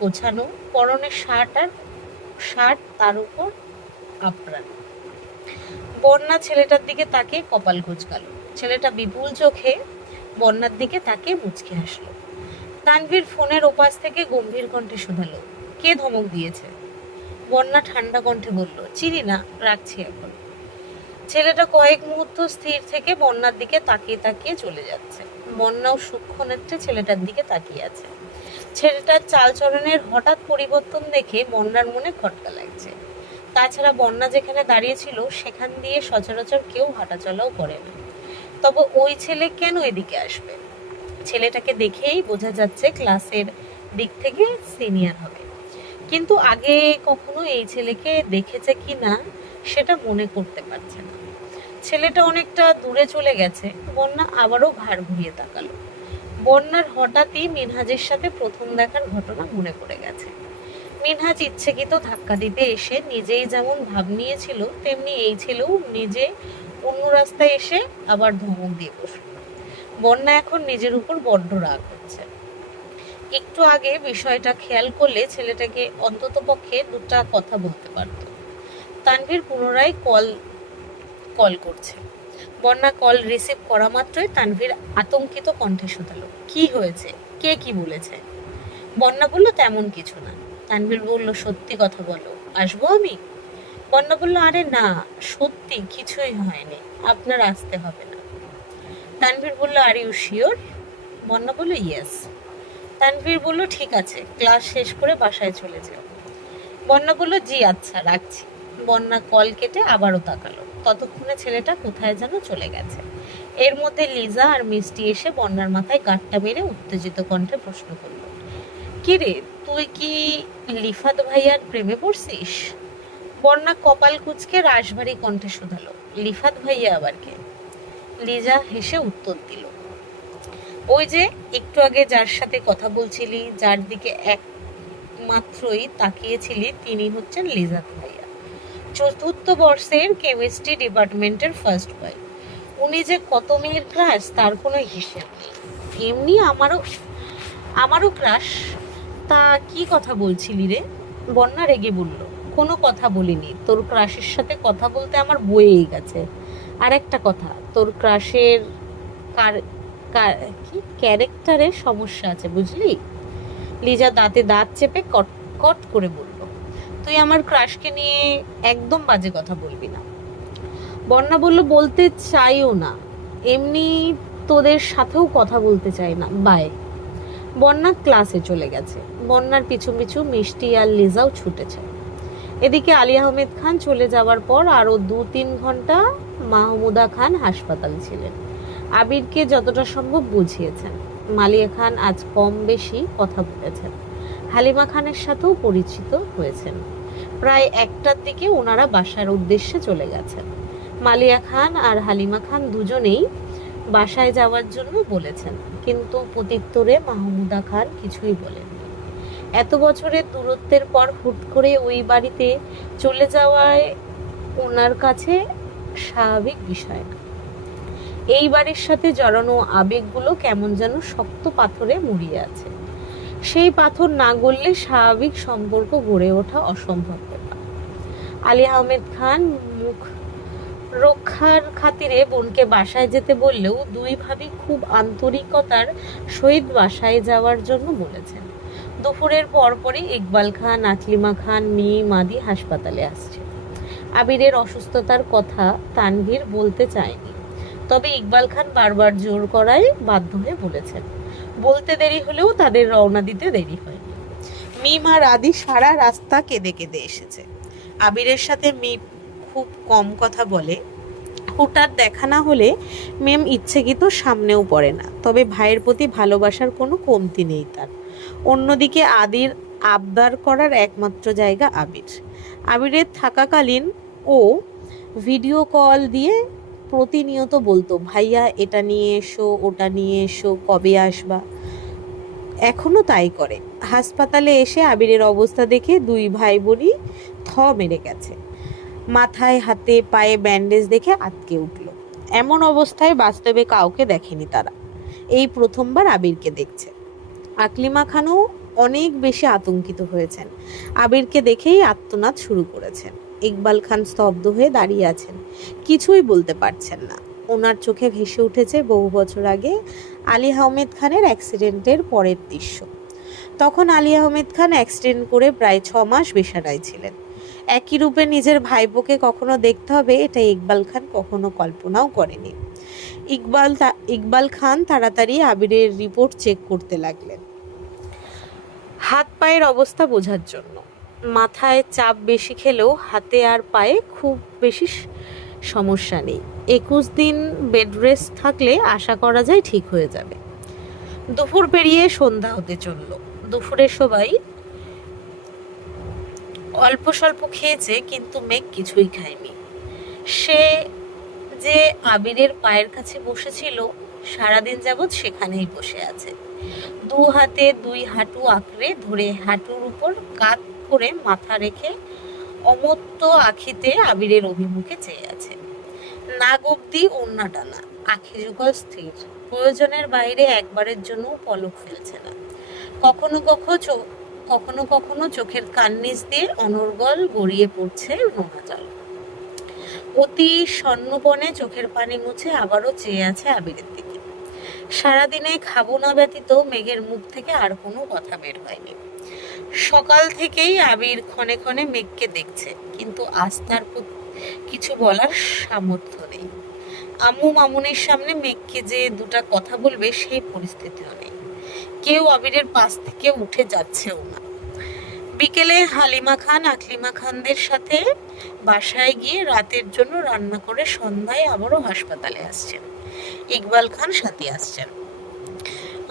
গোছানো, পরনে শার্ট তার উপর আপরান। বন্যা ছেলেটার দিকে তাকিয়ে কপাল কুঁচকাল। ছেলেটা বিপুল চোখে বন্যার দিকে তাকিয়ে মুচকি হাসলো। তানভীর ফোনের ওপাশ থেকে গম্ভীর কণ্ঠে শোধালো, কে ধমক দিয়েছে? বন্যা ঠান্ডা কণ্ঠে বলল, চিনি না, রাখছি এখন। ছেলেটা কয়েক মুহূর্ত স্থির থেকে বন্যার দিকে তাকিয়ে তাকিয়ে চলে যাচ্ছে। বন্যাও সূক্ষ্ম নেত্রে ছেলেটার দিকে তাকিয়ে আছে। ছেলেটার চালচলনের হঠাৎ পরিবর্তন দেখে বন্যার মনে খটকা লাগছে। তাছাড়া বন্যা যেখানে দাঁড়িয়েছিল সেখান দিয়ে সচরাচর কেউ হাঁটাচলাও করে না। তবে ওই ছেলে কেন এদিকে আসবে? ছেলেটাকে দেখেই বোঝা যাচ্ছে ক্লাসের দিক থেকে সিনিয়র হবে, কিন্তু আগে কখনো এই ছেলেকে দেখেছে কি না সেটা মনে করতে পারছে না। ছেলেটা অনেকটা দূরে চলে গেছে। বন্যা আবারও ঘাড় ঘুরিয়ে তাকালো। বন্যার হঠাৎই মিনহাজের সাথে প্রথম দেখার ঘটনা মনে পড়ে গেছে। মিনহাজ ইচ্ছেকৃত ধাক্কা দিতে এসে নিজেই যেমন ভাব নিয়েছিল, তেমনি এই ছেলেও নিজে অন্য রাস্তায় এসে আবার ধমক দিয়ে বসল। বন্যা এখন নিজের উপর বড্ড রাগ হচ্ছে। একটু আগে বিষয়টা খেয়াল করলে ছেলেটাকে অন্তত পক্ষে দুটা কথা বলতে পারত। তানভীর পুনরায় কল করছে। বন্যা কল রিসিভ করা মাত্রই তানভীর আতঙ্কিত কণ্ঠে শোধালো, কি হয়েছে? কে কি বলেছে? বন্যা বলল, তেমন কিছু না। তানভীর বলল, সত্যি কথা বলো, আসবো আমি? বন্যা বলল, আরে না, সত্যি কিছুই হয়নি, আপনার আসতে হবে না। তানভীর বলল, আর ইউ শিওর? বন্যা বলল, ইয়েস। তানভীর বলল, ঠিক আছে, ক্লাস শেষ করে বাসায় চলে যাও। বন্যা বলল, জি আচ্ছা, রাখছি। বন্যা কল কেটে আবারও তাকালো। ততক্ষণে ছেলেটা কোথায় যেন চলে গেছে। এর মধ্যে লিজা আর মিষ্টি এসে বন্যার মাথায় গাঁটটা মেরে উত্তেজিত কণ্ঠে প্রশ্ন করল, কি রে, তুই কি লিফাত ভাইয়ার প্রেমে পড়ছিস? বন্যা কপাল কুঁচকে রাশভারী কণ্ঠে শোধালো, লিফাত ভাইয়া আবার কে? লিজা হেসে উত্তর দিল, ওই যে একটু আগে যার সাথে কথা বলছিলি, যার দিকে একমাত্রই তাকিয়েছিলি, তিনি হচ্ছেন লিজাত ভাইয়া, 4th বর্ষের কেমিস্ট্রি ডিপার্টমেন্টের ফার্স্ট বয়। উনি যে কত মেয়ের ক্রাশ তার কোনো হিসেব নেই। এমনি আমারও ক্রাশ। তা কি কথা বলছিলি রে? বন্যা রেগে বলল, কোনো কথা বলিনি, তোর ক্রাশের সাথে কথা বলতে আমার বয়েই গেছে। আর একটা কথা, তোর ক্রাশের কি ক্যারেক্টারের সমস্যা আছে বুঝলি? লিজা দাঁতে দাঁত চেপে কট কট করে বলল। তুই আমার ক্রাশকে নিয়ে একদম বাজে কথা বলবি না। বন্যা বলল, বলতে চাইও না, এমনি তোদের সাথেও কথা বলতে চাই না, বাই। বন্যা ক্লাসে চলে গেছে। বন্যার পিছু পিছু মিষ্টি আর লিজাও ছুটেছে। এদিকে আলী আহমেদ খান চলে যাওয়ার পর আরো 2-3 ঘন্টা মাহমুদা খান হাসপাতালে ছিলেন। আবিরকে যতটা সম্ভব বুঝিয়েছেন। মালিয়া খান আজ কম বেশি কথা বলেছেন। হালিমা খানের সাথেও পরিচিত হয়েছেন। প্রায় 1টার দিকে ওনারা বাসার উদ্দেশ্যে চলে গেছেন। মালিয়া খান আর হালিমা খান দুজনেই বাসায় যাওয়ার জন্য বলেছেন, কিন্তু প্রত্যুত্তরে মাহমুদা খান কিছুই বলেননি। এত বছরের দূরত্বের পর হুট করে ওই বাড়িতে চলে যাওয়ায় ওনার কাছে স্বাভাবিক বিষয় না। এই বাড়ির সাথে জড়ানো আবেগগুলো কেমন যেন শক্ত পাথরে মুড়িয়ে আছে। সেই পাথর না গললে স্বাভাবিক সম্পর্ক গড়ে ওঠা অসম্ভব ব্যাপার। আলী আহমেদ খান মুখ রক্ষার খাতিরে বোনকে বাসায় যেতে বললেও দুই ভাবি খুব আন্তরিকতার সহিত বাসায় যাওয়ার জন্য বলেছেন। দুপুরের পরপরই ইকবাল খান, আকলিমা খান, মাদি হাসপাতালে আসছে। আবিরের অসুস্থতার কথা তানভীর বলতে চায়নি, তবে ইকবাল খান বারবার জোর করায় বাধ্য হয়ে বলেছেন। বলতে দেরি হলেও তাদের রওনা দিতে দেরি হয়নি। মিম আর আদি সারা রাস্তা কেঁদে কেঁদে এসেছে। আবিরের সাথে মিম খুব কম কথা বলে। হুটার দেখা না হলে মেম ইচ্ছেকৃত সামনেও পড়ে না, তবে ভাইয়ের প্রতি ভালোবাসার কোনো কমতি নেই তার। অন্যদিকে আদির আবদার করার একমাত্র জায়গা আবির। আবিরের থাকাকালীন ও ভিডিও কল দিয়ে প্রতিনিয়ত বলতো, ভাইয়া এটা নিয়ে এসো, ওটা নিয়ে এসো, কবে আসবা। এখনো তাই করে। হাসপাতালে এসে আবিরের অবস্থা দেখে দুই ভাই বোনই থ মেরে গেছে। মাথায় হাতে পায়ে ব্যান্ডেজ দেখে আটকে উঠল। এমন অবস্থায় বাস্তবে কাউকে দেখেনি তারা, এই প্রথমবার আবিরকে দেখছে। আকলিমা খানও অনেক বেশি আতঙ্কিত হয়েছেন। আবিরকে দেখেই আত্মনাদ শুরু করেছেন। ইকবাল খান স্তব্ধ হয়ে দাঁড়িয়ে আছেন, কিছুই বলতে পারছেন না। ওনার চোখে ভেসে উঠেছে বহু বছর আগে আলী আহমেদ খানের অ্যাক্সিডেন্টের পরের দৃশ্য। তখন আলী আহমেদ খান অ্যাক্সিডেন্ট করে প্রায় 6 মাস বিছানায় ছিলেন। একই রূপে নিজের ভাইপোকে কখনো দেখতে হবে, এটা ইকবাল খান কখনো কল্পনাও করেনি। ইকবাল খান তাড়াতাড়ি আবিরের রিপোর্ট চেক করতে লাগলেন, হাত পায়ের অবস্থা বোঝার জন্য। মাথায় চাপ বেশি খেলেও হাতে আর পায়ে খুব বেশি সমস্যা নেই। 21 দিন বেড রেস্ট থাকলে আশা করা যায় ঠিক হয়ে যাবে। দুপুর পেরিয়ে সন্ধ্যা হতে চলল। দুপুরে সবাই অল্প স্বল্প খেয়েছে, কিন্তু মেঘ কিছুই খায়নি। সে যে আবিরের পায়ের কাছে বসেছিল, সারাদিন যাবৎ সেখানেই বসে আছে। 2 হাতে 2 হাঁটু আঁকড়ে ধরে হাঁটুর উপর কাত করে মাথা রেখে অমত্ত আখিতে আবিরের অভিমুখে চেয়ে আছে। নাক অব্দি ওড়না টানা, আখি যুগল স্থির, প্রয়োজনের বাইরে একবারের জন্য পলক ফেলছে না। কখনো কখনো চোখের কান্নিজ দিয়ে অনর্গল গড়িয়ে পড়ছে নোনা জল। অতি স্বর্ণপণে চোখের পানি মুছে আবারও চেয়ে আছে আবিরের দিকে। সারাদিনে খাবো না ব্যতীত মেঘের মুখ থেকে আর কোনো কথা বের হয়নি। সকাল থেকেই আবির ক্ষণে ক্ষণে মেঘকে দেখছে, কিন্তু আজ তার কিছু বলার সামর্থ্য নেই। আম্মু মামুনের সামনে মেঘকে যে দুটা কথা বলবে সেই পরিস্থিতিও নেই। কেউ আবিরের পাশ থেকে উঠে যাচ্ছেও না। বিকেলে হালিমা খান আকলিমা খানদের সাথে বাসায় গিয়ে রাতের জন্য রান্না করে সন্ধ্যায় আবারও হাসপাতালে আসছেন। ইকবাল খান সাথে আসছেন।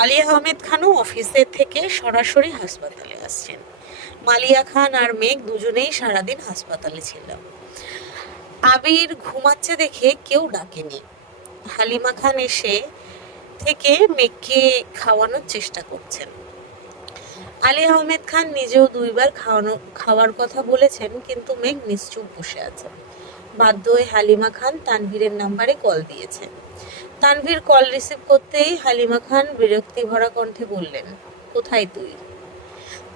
আলী আহমেদ খানও অফিসে থেকে সরাসরি হাসপাতালে আসছেন। মালিয়া খান আর মেঘ দুজনেই সারাদিন হাসপাতালে ছিল। আবির ঘুমাচ্ছে দেখে কেউ ডাকেনি। হালিমা খান এসে থেকে মেঘকে খাওয়ানোর চেষ্টা করছেন। আলী আহমেদ খান নিজেও 2 বার খাওয়ার কথা বলেছেন, কিন্তু মেঘ নিশ্চুপ বসে আছেন। বাধ্য হয়ে হালিমা খান তানভীরের নাম্বারে কল দিয়েছেন। তানভীর কল রিসিভ করতেই হালিমা খান বিরক্তি ভরা কণ্ঠে বললেন, কোথায় তুই?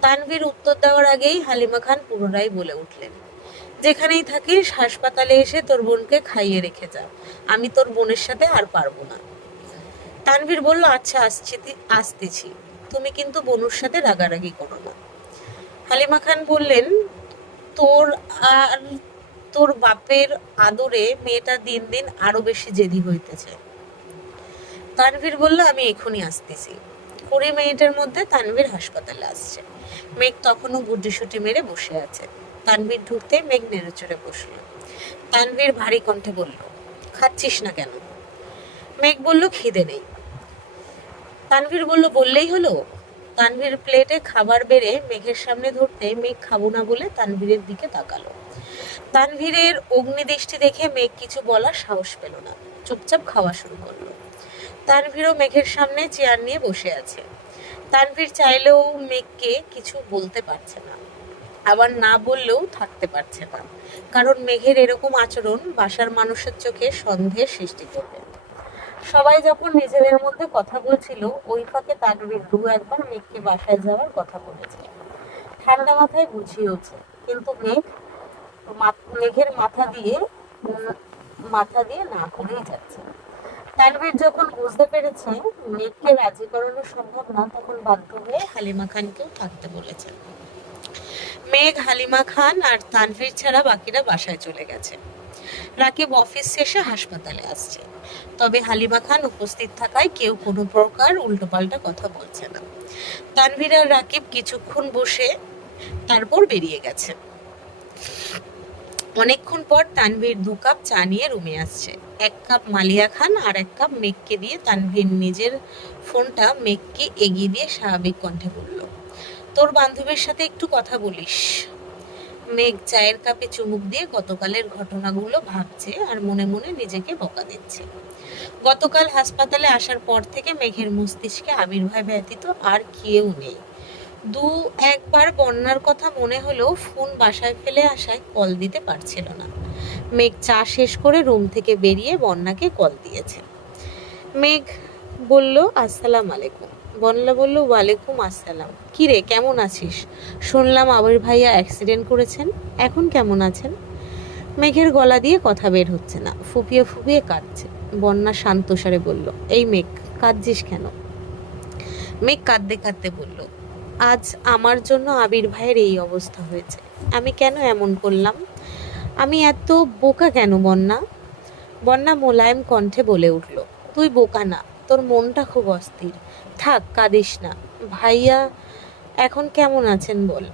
তানভীর উত্তর দেওয়ার আগেই হালিমা খান পুনরায় বলে উঠলেন, যেখানেই থাকিস হাসপাতালে এসে তোর বোনকে খাইয়ে রেখে যা, আমি তোর বোনের সাথে আর পারবো না। তানভীর বলল, আচ্ছা আসতেছি, তুমি কিন্তু বনুর সাথে রাগারাগি করো না। হালিমা খান বললেন, তোর আর তোর বাপের আদরে মেয়েটা দিন দিন আরো বেশি জেদি হইতেছে। তানভীর বলল, আমি এখনই আসতেছি। 20 মিনিটের মধ্যে তানভীর হাসপাতালে আসছে। মেঘ তখনও গুটিসুটি মেরে বসে আছে। তানভীর ঢুকতে মেঘ নেড়েচড়ে বসলো। তানভীর ভারী কণ্ঠে বলল, খাচ্ছিস না কেন? মেঘ বলল, খিদে নেই। তানভীর বলল, বললেই হলো। তানভীর প্লেটে খাবার বেড়ে মেঘের সামনে ধরতে মেঘ খাবো না বলে তানভীরের দিকে তাকালো। তানভীরের অগ্নিদৃষ্টি দেখে মেঘ কিছু বলার সাহস পেল না, চুপচাপ খাওয়া শুরু করলো। তানভীরও মেঘের সামনে চেয়ার নিয়ে বসে আছে। তানভীর চাইলেও মেঘকে কিছু বলতে পারছে না, আবার না বললেও থাকতে পারছে না, কারণ মেঘের এরকম আচরণ বাসার মানুষের চোখে সন্দেহের সৃষ্টি করবে। সবাই যখন নিজেদের মধ্যে কথা বলছিল, ওই ফাঁকে তানভীর একবার মেঘকে বাসায় যাওয়ার কথা বলেছে। ঠান্ডা মাথায় বুঝিয়েওছে, কিন্তু মেঘের মাথা দিয়ে না করেই যাচ্ছে। তানভীর যখন বুঝতে পেরেছে মেঘকে রাজি করানো সম্ভব না, তখন বাধ্য হয়ে হালিমা খানকেও থাকতে বলেছে। মেঘ, হালিমা খান আর তানভীর ছাড়া বাকিরা বাসায় চলে গেছে। রাকিব অফিস শেষে হাসপাতালে আসছে, তবে হালিমা খান উপস্থিত থাকায় কেউ কোনো প্রকার উল্টোপাল্টা কথা বলছে না। তানভীর আর রাকিব কিছুক্ষণ বসে তারপর বেরিয়ে গেছে। অনেকক্ষণ পর তানভীর 2 কাপ চা নিয়ে রুমে আসছে। 1 কাপ মালিয়া খান আর 1 কাপ মেঘকে দিয়ে তানভীর নিজের ফোনটা মেঘকে এগিয়ে দিয়ে স্বাভাবিক কণ্ঠে বলল, তোর বান্ধবীর সাথে একটু কথা বলিস। মেঘ চায়ের কাপে চুমুক দিয়ে গতকালের ঘটনাগুলো ভাবছে আর মনে মনে নিজেকে বকা দিচ্ছে। গতকাল হাসপাতালে আসার পর থেকে মেঘের মস্তিষ্কে আবির্ভাব ব্যতীত আর কেউ নেই। 2-1বার বন্যার কথা মনে হলেও ফোন বাসায় ফেলে আসায় কল দিতে পারছিল না। মেঘ চা শেষ করে রুম থেকে বেরিয়ে বন্যাকে কল দিয়েছে। মেঘ বলল, আসসালাম আলাইকুম। বন্যা বলল, ওয়ালাইকুম আসসালাম। কি রে, কেমন আছিস? শুনলাম আবির ভাইয়া অ্যাক্সিডেন্ট করেছেন, এখন কেমন আছেন? মেঘের গলা দিয়ে কথা বের হচ্ছে না, ফুপিয়ে ফুপিয়ে কাঁদছে। বন্যা শান্তস্বরে বলল, এই মেঘ, কাঁদছিস কেন? মেঘ কাঁদতে কাঁদতে বলল, আজ আমার জন্য আবির ভাইয়ের এই অবস্থা হয়েছে। আমি কেন এমন করলাম? আমি এত বোকা কেন বন্যা? বন্যা মোলায়েম কণ্ঠে বলে উঠল, তুই বোকা না, তোর মনটা খুব অস্থির। থাক, কাঁদিস না। ভাইয়া এখন কেমন আছেন বল।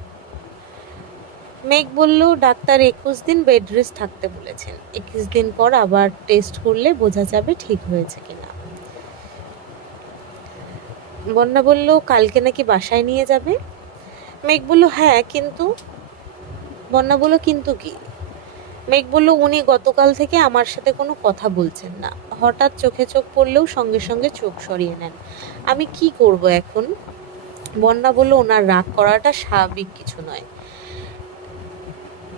মেঘ বলল, ডাক্তার 21 দিন বেড রেস্ট থাকতে বলেছেন। 21 দিন পর আবার টেস্ট করলে বোঝা যাবে ঠিক হয়েছে কিনা। বন্যা বলল, কালকে নাকি বাসায় নিয়ে যাবে। মেঘ বলল, হ্যাঁ, কিন্তু। বন্যা বলল, কিন্তু কি? মেঘ বলল, উনি গতকাল থেকে আমার সাথে কোনো কথা বলছেন না, হঠাৎ চোখে চোখ পড়লেও সঙ্গে সঙ্গে চোখ সরিয়ে নেন। আমি কি করব এখন? বন্যা বলল, ওনার রাগ করাটা স্বাভাবিক কিছু নয়।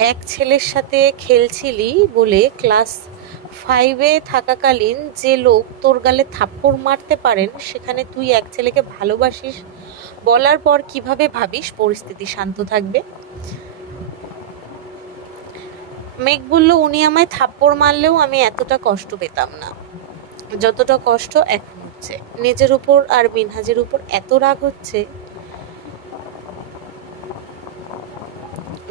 এক ছেলের সাথে খেলছিলি বলে ক্লাস 5-এ থাকাকালীন যে লোক তোর গালে থাপ্পড় মারতে পারেন, সেখানে তুই এক ছেলেকে ভালোবাসিস বলার পর কিভাবে ভাবিস পরিস্থিতি শান্ত থাকবে? মেঘ বলল, উনি আমায় থাপ্পড় মারলেও আমি এতটা কষ্ট পেতাম না যতটা কষ্ট এখন হচ্ছে। নিজের উপর আর মিনহাজের উপর এত রাগ হচ্ছে।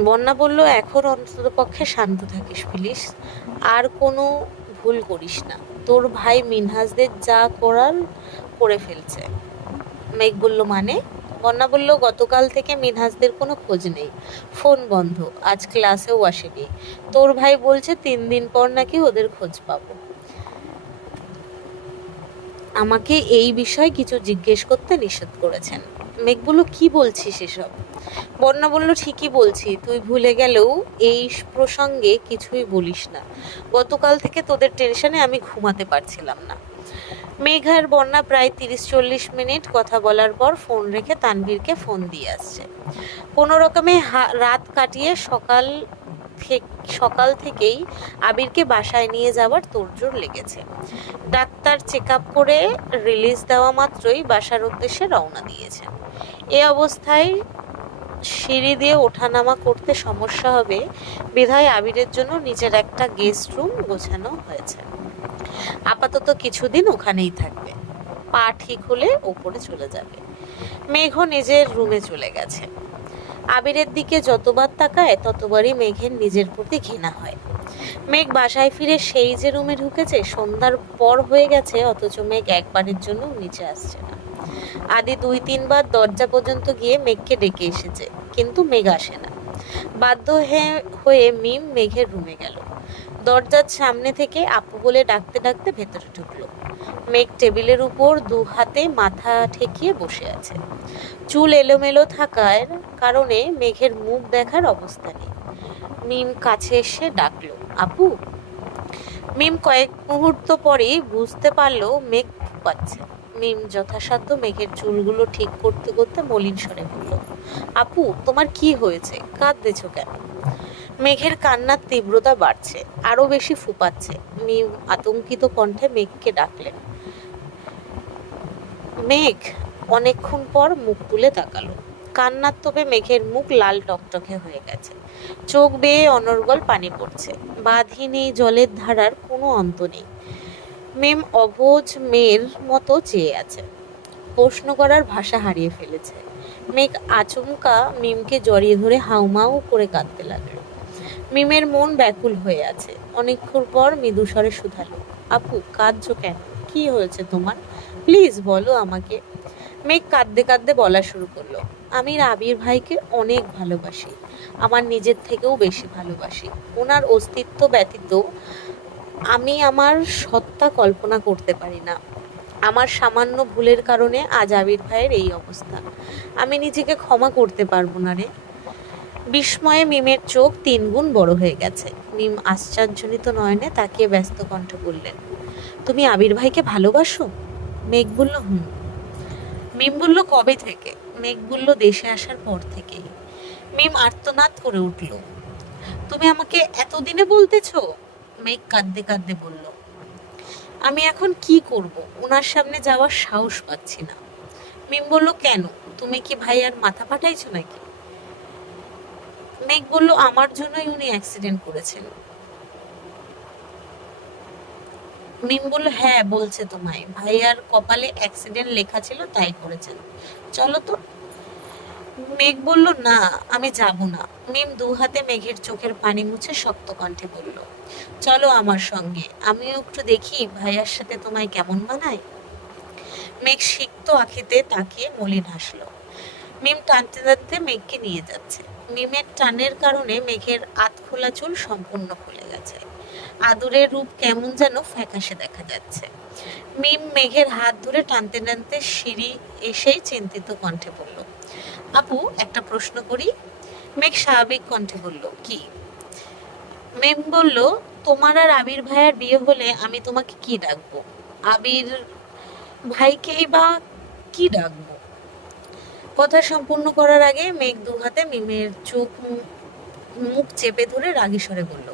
বন্যা বলল, এখন অন্তত পক্ষে শান্ত থাকিস প্লিজ, আর কোনো ভুল করিস না। তোর ভাই মিনহাজদের যা করার করে ফেলছে। মেঘ বলল, মানে? বন্যা বলল, গতকাল থেকে মিনহাজদের কোনো খোঁজ নেই, ফোন বন্ধ, আজ ক্লাসেও আসেনি। তোর ভাই বলছে 3 দিন পর নাকি ওদের খোঁজ পাবো। আমাকে এই বিষয়ে কিছু জিজ্ঞেস করতে নিষেধ করেছেন। মেঘ বলল, কি বলছিস এসব? বন্যা বলল, ঠিকই বলছি, তুই ভুলে গেলেও এই প্রসঙ্গে কিছুই বলিস না। গতকাল থেকে তোদের টেনশনে আমি ঘুমাতে পারছিলাম না। মেঘ আর বন্যা প্রায় 30-40 মিনিট কথা বলার পর ফোন রেখে তানভীরকে ফোন দিয়ে আসছে। কোনো রকমে রাত কাটিয়ে সকাল থেকেই আবিরকে বাসায় নিয়ে যাওয়ার তোড়জোড় লেগেছে। ডাক্তার চেক আপ করে রিলিজ দেওয়া মাত্রই বাসার উদ্দেশ্যে রওনা দিয়েছে। এ অবস্থায় সিঁড়ি দিয়ে ওঠানামা করতে সমস্যা হবে, বিধায় আবিরের জন্য নিচের একটা গেস্ট রুম গোছানো হয়েছে। আপাতত কিছুদিন ওখানেই থাকবে, পা ঠিক হলে ওপরে চলে যাবে। মেঘও নিজের রুমে চলে গেছে। আবিরের দিকে যতবার তাকায় ততবারই মেঘের নিজের প্রতি ঘৃণা হয়। মেঘ বাসায় ফিরে সেই যে রুমে ঢুকেছে, সন্ধ্যার পর হয়ে গেছে, অথচ মেঘ একবারের জন্য নিচে আসছে না। আদি 2-3 বার দরজা পর্যন্ত গিয়ে মেঘকে ডেকে এসেছে, কিন্তু মেঘ আসে না। বাধ্য হয়ে মিম মেঘের রুমে গেল। দরজার সামনে থেকে আপু বলে ডাকতে ডাকতে ভেতরে ঢুকলো। মেঘ টেবিলের উপর 2 হাতে মাথা ঠেকিয়ে বসে আছে। চুল এলোমেলো থাকার কারণে মেঘের মুখ দেখার অবস্থা নেই। মিম কাছে এসে ডাকলো, আপু। মিম কয়েক মুহূর্ত পরেই বুঝতে পারলো মেঘ পাচ্ছে। মিম যথাসাধ্য মেঘের চুলগুলো ঠিক করতে করতে মলিন স্বরে বলল, আপু তোমার কি হয়েছে, কাঁদতেছো কেন? মেঘের কান্নার তীব্রতা বাড়ছে, আরো বেশি ফুপাচ্ছে। মিম আতঙ্কিত কণ্ঠে মেঘকে ডাকলেন। মেঘ অনেকক্ষণ পর মুখ তুলে তাকালো। কান্নার তোপে মেঘের মুখ লাল টকটকে হয়ে গেছে, চোখ বেয়ে অনর্গল পানি পড়ছে, বাঁধি নেই জলের ধারার কোনো অন্ত নেই। মিম অবুঝ মেয়ের মতো চেয়ে আছে, প্রশ্ন করার ভাষা হারিয়ে ফেলেছে। মেঘ আচমকা মিমকে জড়িয়ে ধরে হাউমাউ করে কাঁদতে লাগলো। মিমের মন ব্যাকুল হয়ে আছে। অনেকক্ষণ পর মৃদুস্বরে শুধালো, আপু কাঁদছো কেন, কি হয়েছে তোমার, প্লিজ বলো আমাকে। মেঘ কাঁদতে কাঁদতে বলা শুরু করলো, আমি আবির ভাইকে অনেক ভালোবাসি, আমার নিজের থেকেও বেশি ভালোবাসি। ওনার অস্তিত্ব ব্যতীত আমি আমার সত্তা কল্পনা করতে পারি না। আমার সামান্য ভুলের কারণে আজ আবির ভাইয়ের এই অবস্থা। আমি নিজেকে ক্ষমা করতে পারবো না রে। বিস্ময়ে মিমের চোখ 3 গুণ বড় হয়ে গেছে। মিম আশ্চর্যজনিত নয়নে তাকিয়ে ব্যস্ত কণ্ঠে বললেন, তুমি আবির ভাইকে ভালোবাসো? মেঘ বলল, হুম। মিম বলল, কবে থেকে? মেঘ বলল, দেশে আসার পর থেকেই। মিম আর্তনাদ করে উঠল, তুমি আমাকে এতদিনে বলতেছো? মেঘ কাঁদতে কাঁদতে বলল, আমি এখন কি করব, ওনার সামনে যাওয়ার সাহস পাচ্ছি না। মিম বলল, কেন, তুমি কি ভাইয়ার মাথা ফাটাইছো নাকি? মেঘ বলল, আমার জন্যই উনি অ্যাক্সিডেন্ট করেছেন। মিম বলল, হ্যাঁ বলছে তোমায়, ভাইয়ার কপালে অ্যাক্সিডেন্ট লেখা ছিল, তাই করেছেন, চলো তো। মেঘ বলল, না আমি যাব না। মিম 2 হাতে মেঘের চোখের পানি মুছে শক্ত কণ্ঠে বলল, চলো আমার সঙ্গে, আমিও একটু দেখি ভাইয়ার সাথে তোমায় কেমন মানায়। মেঘ সিক্ত আঁখিতে তাকিয়ে মলিন হাসলো। মিম টানতে টানতে মেঘকে নিয়ে যাচ্ছে। মিমের টানের কারণে মেঘের আধখোলা চুল সম্পূর্ণ খুলে গেছে। আদুরের রূপ কেমন যেন ফ্যাকাশে দেখা যাচ্ছে। মিম মেঘের হাত ধরে টানতে টানতে সিঁড়ি এসেই চিন্তিত কণ্ঠে বলল, আপু একটা প্রশ্ন করি? মেঘ স্বাভাবিক কণ্ঠে বলল, কি? মিম বলল, তোমার আর আবির ভাইয়ের বিয়ে হলে আমি তোমাকে কি ডাকবো? আবির ভাইকেই বা কি ডাকবো? কথা সম্পূর্ণ করার আগে মেঘ 2 হাতে মিমের চোখ মুখ চেপে ধরে রাগী স্বরে বলল,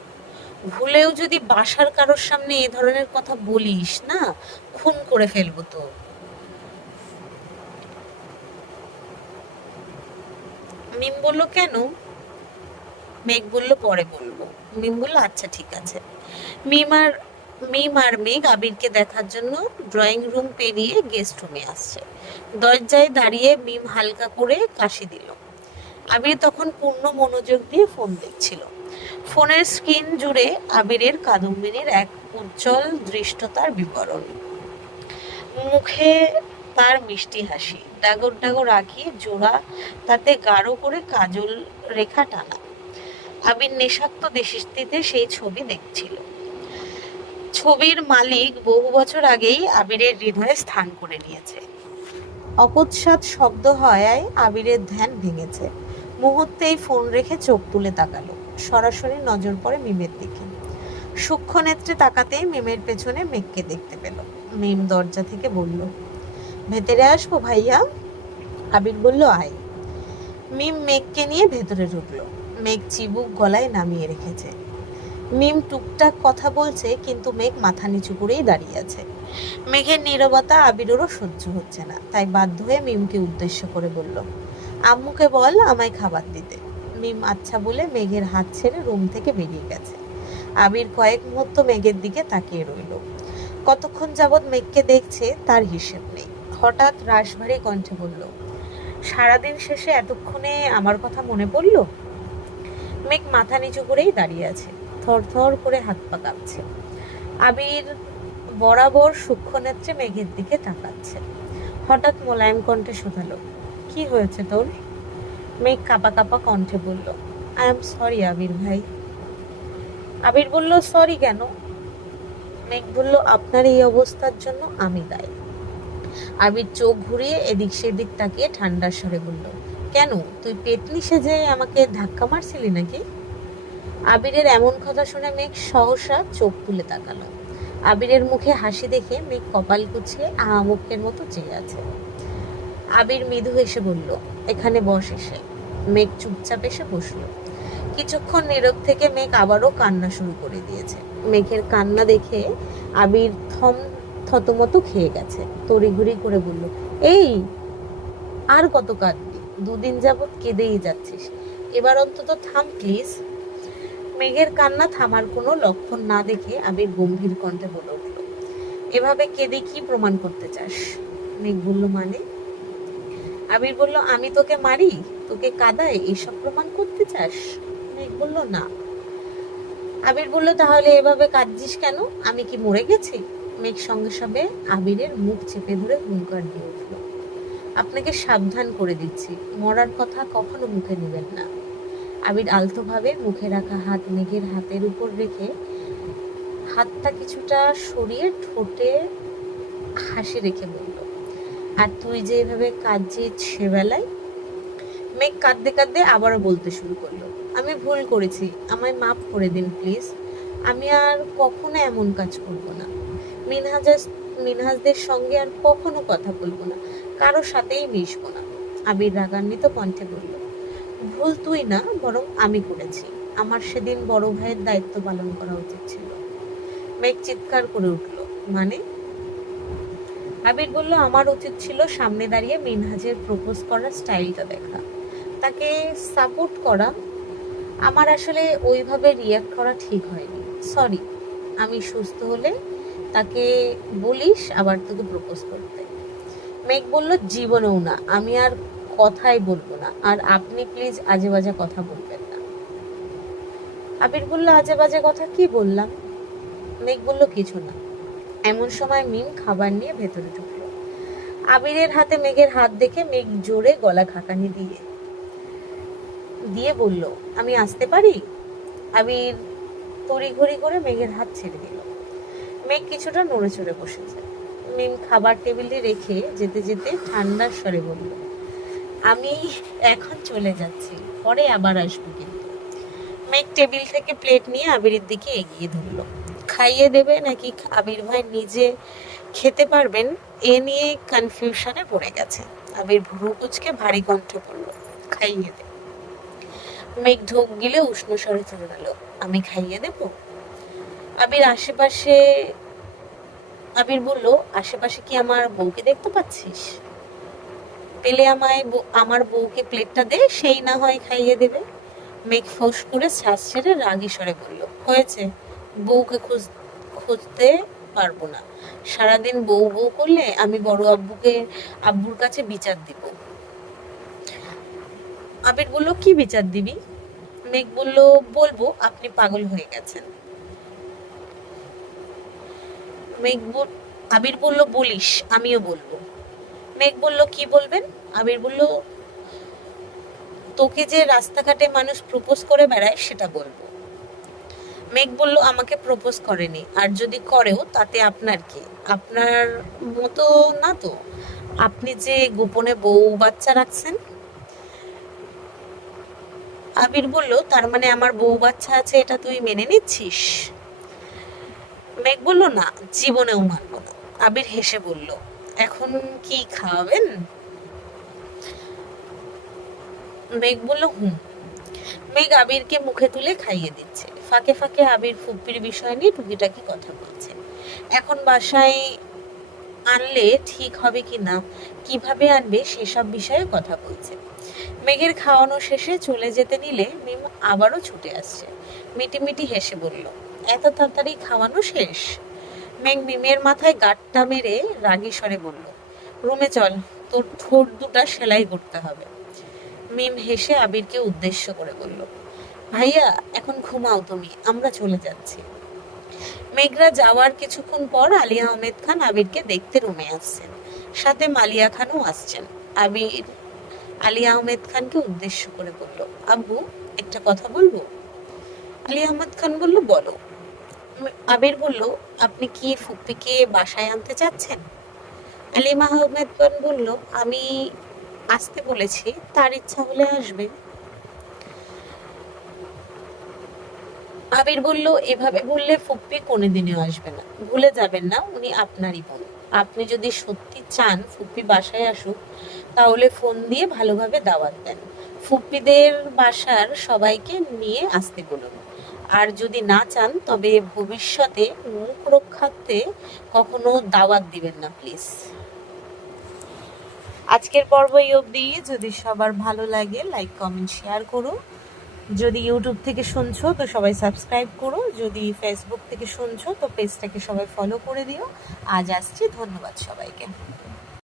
ভুলেও যদি বাসার কারোর সামনে এ ধরনের কথা বলিস না, খুন করে ফেলবো তো। মিম বলল, কেন? মেঘ বলল, পরে বলবো। মিম বলল, আচ্ছা ঠিক আছে। মিম আর মেঘ আবিরকে দেখার জন্য ড্রয়িং রুম পেরিয়ে গেস্ট রুমে আসছে। দরজায় দাঁড়িয়ে মিম হালকা করে কাশি দিল। আবির তখন পূর্ণ মনোযোগ দিয়ে ফোন দেখছিল। ফোনের স্ক্রিন জুড়ে আবিরের কাদম্বিনীর এক উজ্জ্বল দৃষ্টতার বিবরণ। মুখে তার মিষ্টি হাসি, ডাগর ডাগর আঁখি জোড়া, তাতে গাঢ় করে কাজল রেখা টানা। আবির নেশাক্ত দৃষ্টিতে সেই ছবি দেখছিল। ছবির মালিক বহু বছর আগেই আবিরের হৃদয়ে স্থান করে নিয়েছে। অকস্মাৎ শব্দ হওয়ায় আবিরের ধ্যান ভেঙেছে। মুহূর্তেই ফোন রেখে চোখ তুলে তাকালো। সরাসরি নজর পড়ে মিমের দিকে। সূক্ষ্ম নেত্রে তাকাতেই মিমের পেছনে মেঘকে দেখতে পেল। মিম দরজা থেকে বলল, ভেতরে আসবো ভাইয়া? আবির বলল, আয়। মিম মেঘকে নিয়ে ভেতরে ঢুকলো। মেঘ চিবুক গলায় নামিয়ে রেখেছে। মিম টুকটাক কথা বলছে, কিন্তু মেঘ মাথা নিচু করেই দাঁড়িয়ে আছে। মেঘের নীরবতা আবিরেরও সহ্য হচ্ছে না, তাই বাধ্য হয়ে মিমকে উদ্দেশ্য করে বলল, আম্মুকে বল আমায় খাবার দিতে। মিম আচ্ছা বলে মেঘের হাত ছেড়ে রুম থেকে বেরিয়ে গেছে। আবির কয়েক মুহূর্ত মেঘের দিকে তাকিয়ে রইল। কতক্ষণ যাবৎ মেঘকে দেখছে তার হিসেব নেই। হঠাৎ রাশভারী কণ্ঠে বলল, সারাদিন শেষে এতক্ষণে আমার কথা মনে পড়ল? মেঘ মাথা নিচু করেই দাঁড়িয়ে আছে, থরথর করে হাত পা কাঁপছে। আবির বরাবর সূক্ষ্ম নেত্রে মেঘের দিকে তাকাচ্ছে। হঠাৎ মোলায়েম কণ্ঠে শোধালো, কি হয়েছে তোর? মেঘ কাঁপা কাঁপা কণ্ঠে বলল, আই এম সরি আবির ভাই। আবির বলল, সরি কেন? মেঘ বলল, আপনার এই অবস্থার জন্য আমি দায়ী। আবির চোখ ঘুরিয়ে এদিক সেদিক তাকিয়ে ঠান্ডার স্বরে বলল, কেন, তুই পেতনি সেজে আমাকে ধাক্কা মারছিলি নাকি? আবিরের এমন কথা শুনে মেঘ সহসা চোখ তুলে তাকালো। আবিরের মুখে হাসি দেখে মেঘ কপাল কুঁচিয়ে আহামুখের মতো চেয়ে আছে। আবির মৃদু হেসে বলল, এখানে বস এসে। মেঘ চুপচাপ এসে বসলো। কিছুক্ষণ নীরব থেকে মেঘ আবারও কান্না শুরু করে দিয়েছে। মেঘের কান্না দেখে আবির থতমত খেয়ে গেছে। তড়িঘড়ি করে বলল, এই আর কত কাঁদবি? দুদিন যাবৎ কেঁদেই যাচ্ছিস, এবার অন্তত থাম প্লিজ। মেঘের কান্না থামার কোনো লক্ষণ না দেখে আবির গম্ভীর কণ্ঠে বলে উঠল, এভাবে কেঁদে কি প্রমাণ করতে চাস? মেঘ বলল, মানে? আবির বলল, আমি তোকে মারি, তোকে কাঁদাই, এসব প্রমাণ করতে চাস? মেঘ বলল, না। আবির বলল, তাহলে এভাবে কাঁদছিস কেন? আমি কি মরে গেছি? মেঘ সঙ্গে সঙ্গে আবিরের মুখ চেপে ধরে হুঙ্কার দিয়ে উঠল, আপনাকে সাবধান করে দিচ্ছি, মরার কথা কখনো মুখে নেবেন না। আবির আলতোভাবে মুখে রাখা হাত মেঘের হাতের উপর রেখে হাতটা কিছুটা সরিয়ে ঠোঁটে হাসি রেখে বলল, আর তুই যে এভাবে কাঁদছিস সেবেলায়? মেঘ কাঁদতে কাঁদতে আবারও বলতে শুরু করলো, আমি ভুল করেছি, আমায় মাফ করে দিন প্লিজ। আমি আর কখনো এমন কাজ করব না। মিনহাজদের সঙ্গে আর কখনো কথা বলবো না, কারো সাথেই মিশবো না। আবির রাগান্বিত কণ্ঠে বলল, ভুল তুই না, বরং আমি করেছি। আমার সেদিন বড় ভাইয়ের দায়িত্ব পালন করা উচিত ছিল। মেঘ চিৎকার করে উঠল, মানে? আবির বলল, আমার উচিত ছিল সামনে দাঁড়িয়ে মিনহাজের প্রপোজ করার স্টাইলটা দেখা, তাকে সাপোর্ট করা। আমার আসলে ওইভাবে রিয়াক্ট করা ঠিক হয়নি, সরি। আমি সুস্থ হলে তাকে বলিস আবার তোকে প্রপোজ করতে। মেঘ বলল, জীবনেও না, আমি আর কথাই বলবো না, আর আপনি প্লিজ আজে বাজে কথা বলবেন না। আবির বলল, আজে বাজে কথা কি বললাম? মেঘ বলল, কিছু না। এমন সময় মিম খাবার নিয়ে ভেতরে ঢুকলো। আবিরের হাতে মেঘের হাত দেখে মেঘ জোরে গলা খাকানি দিয়ে বলল, আমি আসতে পারি? আবির তড়িঘড়ি করে মেঘের হাত ছেড়ে দিল। মেঘ কিছুটা নড়ে চড়ে বসেছে। মিম খাবার টেবিলে রেখে যেতে যেতে ঠান্ডার স্বরে বলল, আমি এখন চলে যাচ্ছি, পরে আবার আসবো কিন্তু। মেঘ টেবিল থেকে প্লেট নিয়ে আবিরের দিকে এগিয়ে ধরল। খাইয়ে দেবে নাকি আবির ভাই নিজে খেতে পারবেন, এ নিয়ে কনফিউশনে পড়ে গেছে। আবির ভুরু কুচকে ভারী কণ্ঠে বলল, খাইয়ে দে। মেঘ ঢোক গিলে উষ্ণ স্বরে চলে গেল, আমি খাইয়ে দেব? আবির বলল, আশেপাশে কি আমার বউকে দেখতে পাচ্ছিস? পেলে আমার বউকে প্লেটটা দে, সেই না হয় খাইয়ে দেবে। মেঘ ফোঁস করে শ্বাস ছেড়ে রাগী স্বরে বলল, হয়েছে, বউকে খুঁজতে পারবো না। সারাদিন বউ বউ করলে আমি বড় আব্বুর কাছে বিচার দিব। আবির বলল, কি বিচার দিবি? মেঘ বলল, বলবো আপনি পাগল হয়ে গেছেন। আবির বলল, বলিস, আমিও বলবো। মেঘ বলল, কি বলবেন? আবির বলল, তোকে যে রাস্তাঘাটে মানুষ প্রপোজ করে বেড়ায় সেটা বলবো। মেঘ বলল, আমাকে প্রপোজ করেনি, আর যদি করেও তাতে আপনার কি? আপনার মতো না তো, আপনি যে গোপনে বউ বাচ্চা রাখছেন। আবির বলল, তার মানে আমার বউ বাচ্চা আছে এটা তুই মেনে নিচ্ছিস? মেঘ বলল, না, জীবনেও মানব না। আবির হেসে বলল, এখন কি খাওয়াবেন? মেঘ বলল, হুম। মেঘ আবিরকে মুখে তুলে খাইয়ে দিচ্ছে, ফাঁকে ফাঁকে আবির ফুপ্পির বিষয় নিয়ে টুকিটাকি কথা বলছে। এখন বাসায় আনলে ঠিক হবে কি না, কিভাবে আনবে সেসব বিষয়ে কথা বলছে। মেঘের খাওয়ানো শেষে চলে যেতে নিলে মিম আবারও ছুটে আসছে। মিটিমিটি হেসে বলল, এত তাড়াতাড়ি খাওয়ানো শেষ? মেঘ মিমের মাথায় গাঁটটা মেরে রাগী স্বরে বলল, রুমে চল, তোর ঠোঁট দুটা সেলাই করতে হবে। মিম হেসে আবিরকে উদ্দেশ্য করে বলল, ভাইয়া এখন ঘুমাও তুমি, আমরা চলে যাচ্ছি। মেঘরা যাওয়ার কিছুক্ষণ পর আলী আহমেদ খান আবিরকে দেখতে রুমে আসছেন, সাথে মালিয়া খানও আসছেন। আবির আলী আহমেদ খানকে উদ্দেশ্য করে বলল, আব্বু একটা কথা বলবো? আলী আহমেদ খান বলল, বলো। আবির বলল, আপনি কি ফুপ্পিকে বাসায় আনতে চাচ্ছেন? আলী আহমেদ খান বলল, আমি আসতে বলেছি, তার ইচ্ছা হলে আসবে। আবির বলল, এভাবে বললে ফুপ্পি কোনোদিনও আসবে না, ভুলে যাবেন না উনি আপনারই বোন। আপনি যদি সত্যি চান ফুপ্পি বাসায় আসুক, তাহলে ফোন দিয়ে ভালোভাবে দাওয়াত দেন, ফুপ্পিদের বাসার সবাইকে নিয়ে আসতে বলুন। আর যদি না চান তবে ভবিষ্যতে মুখ রক্ষার্থে কখনো দাওয়াত দিবেন না প্লিজ। আজকের পর্ব এই অবধি। যদি সবার ভালো লাগে লাইক কমেন্ট শেয়ার করো। যদি ইউটিউব থেকে শুনছো তো সবাই সাবস্ক্রাইব করো, যদি ফেসবুক থেকে শুনছো তো পেজটাকে সবাই ফলো করে দিও। আজ আসছি, ধন্যবাদ সবাইকে।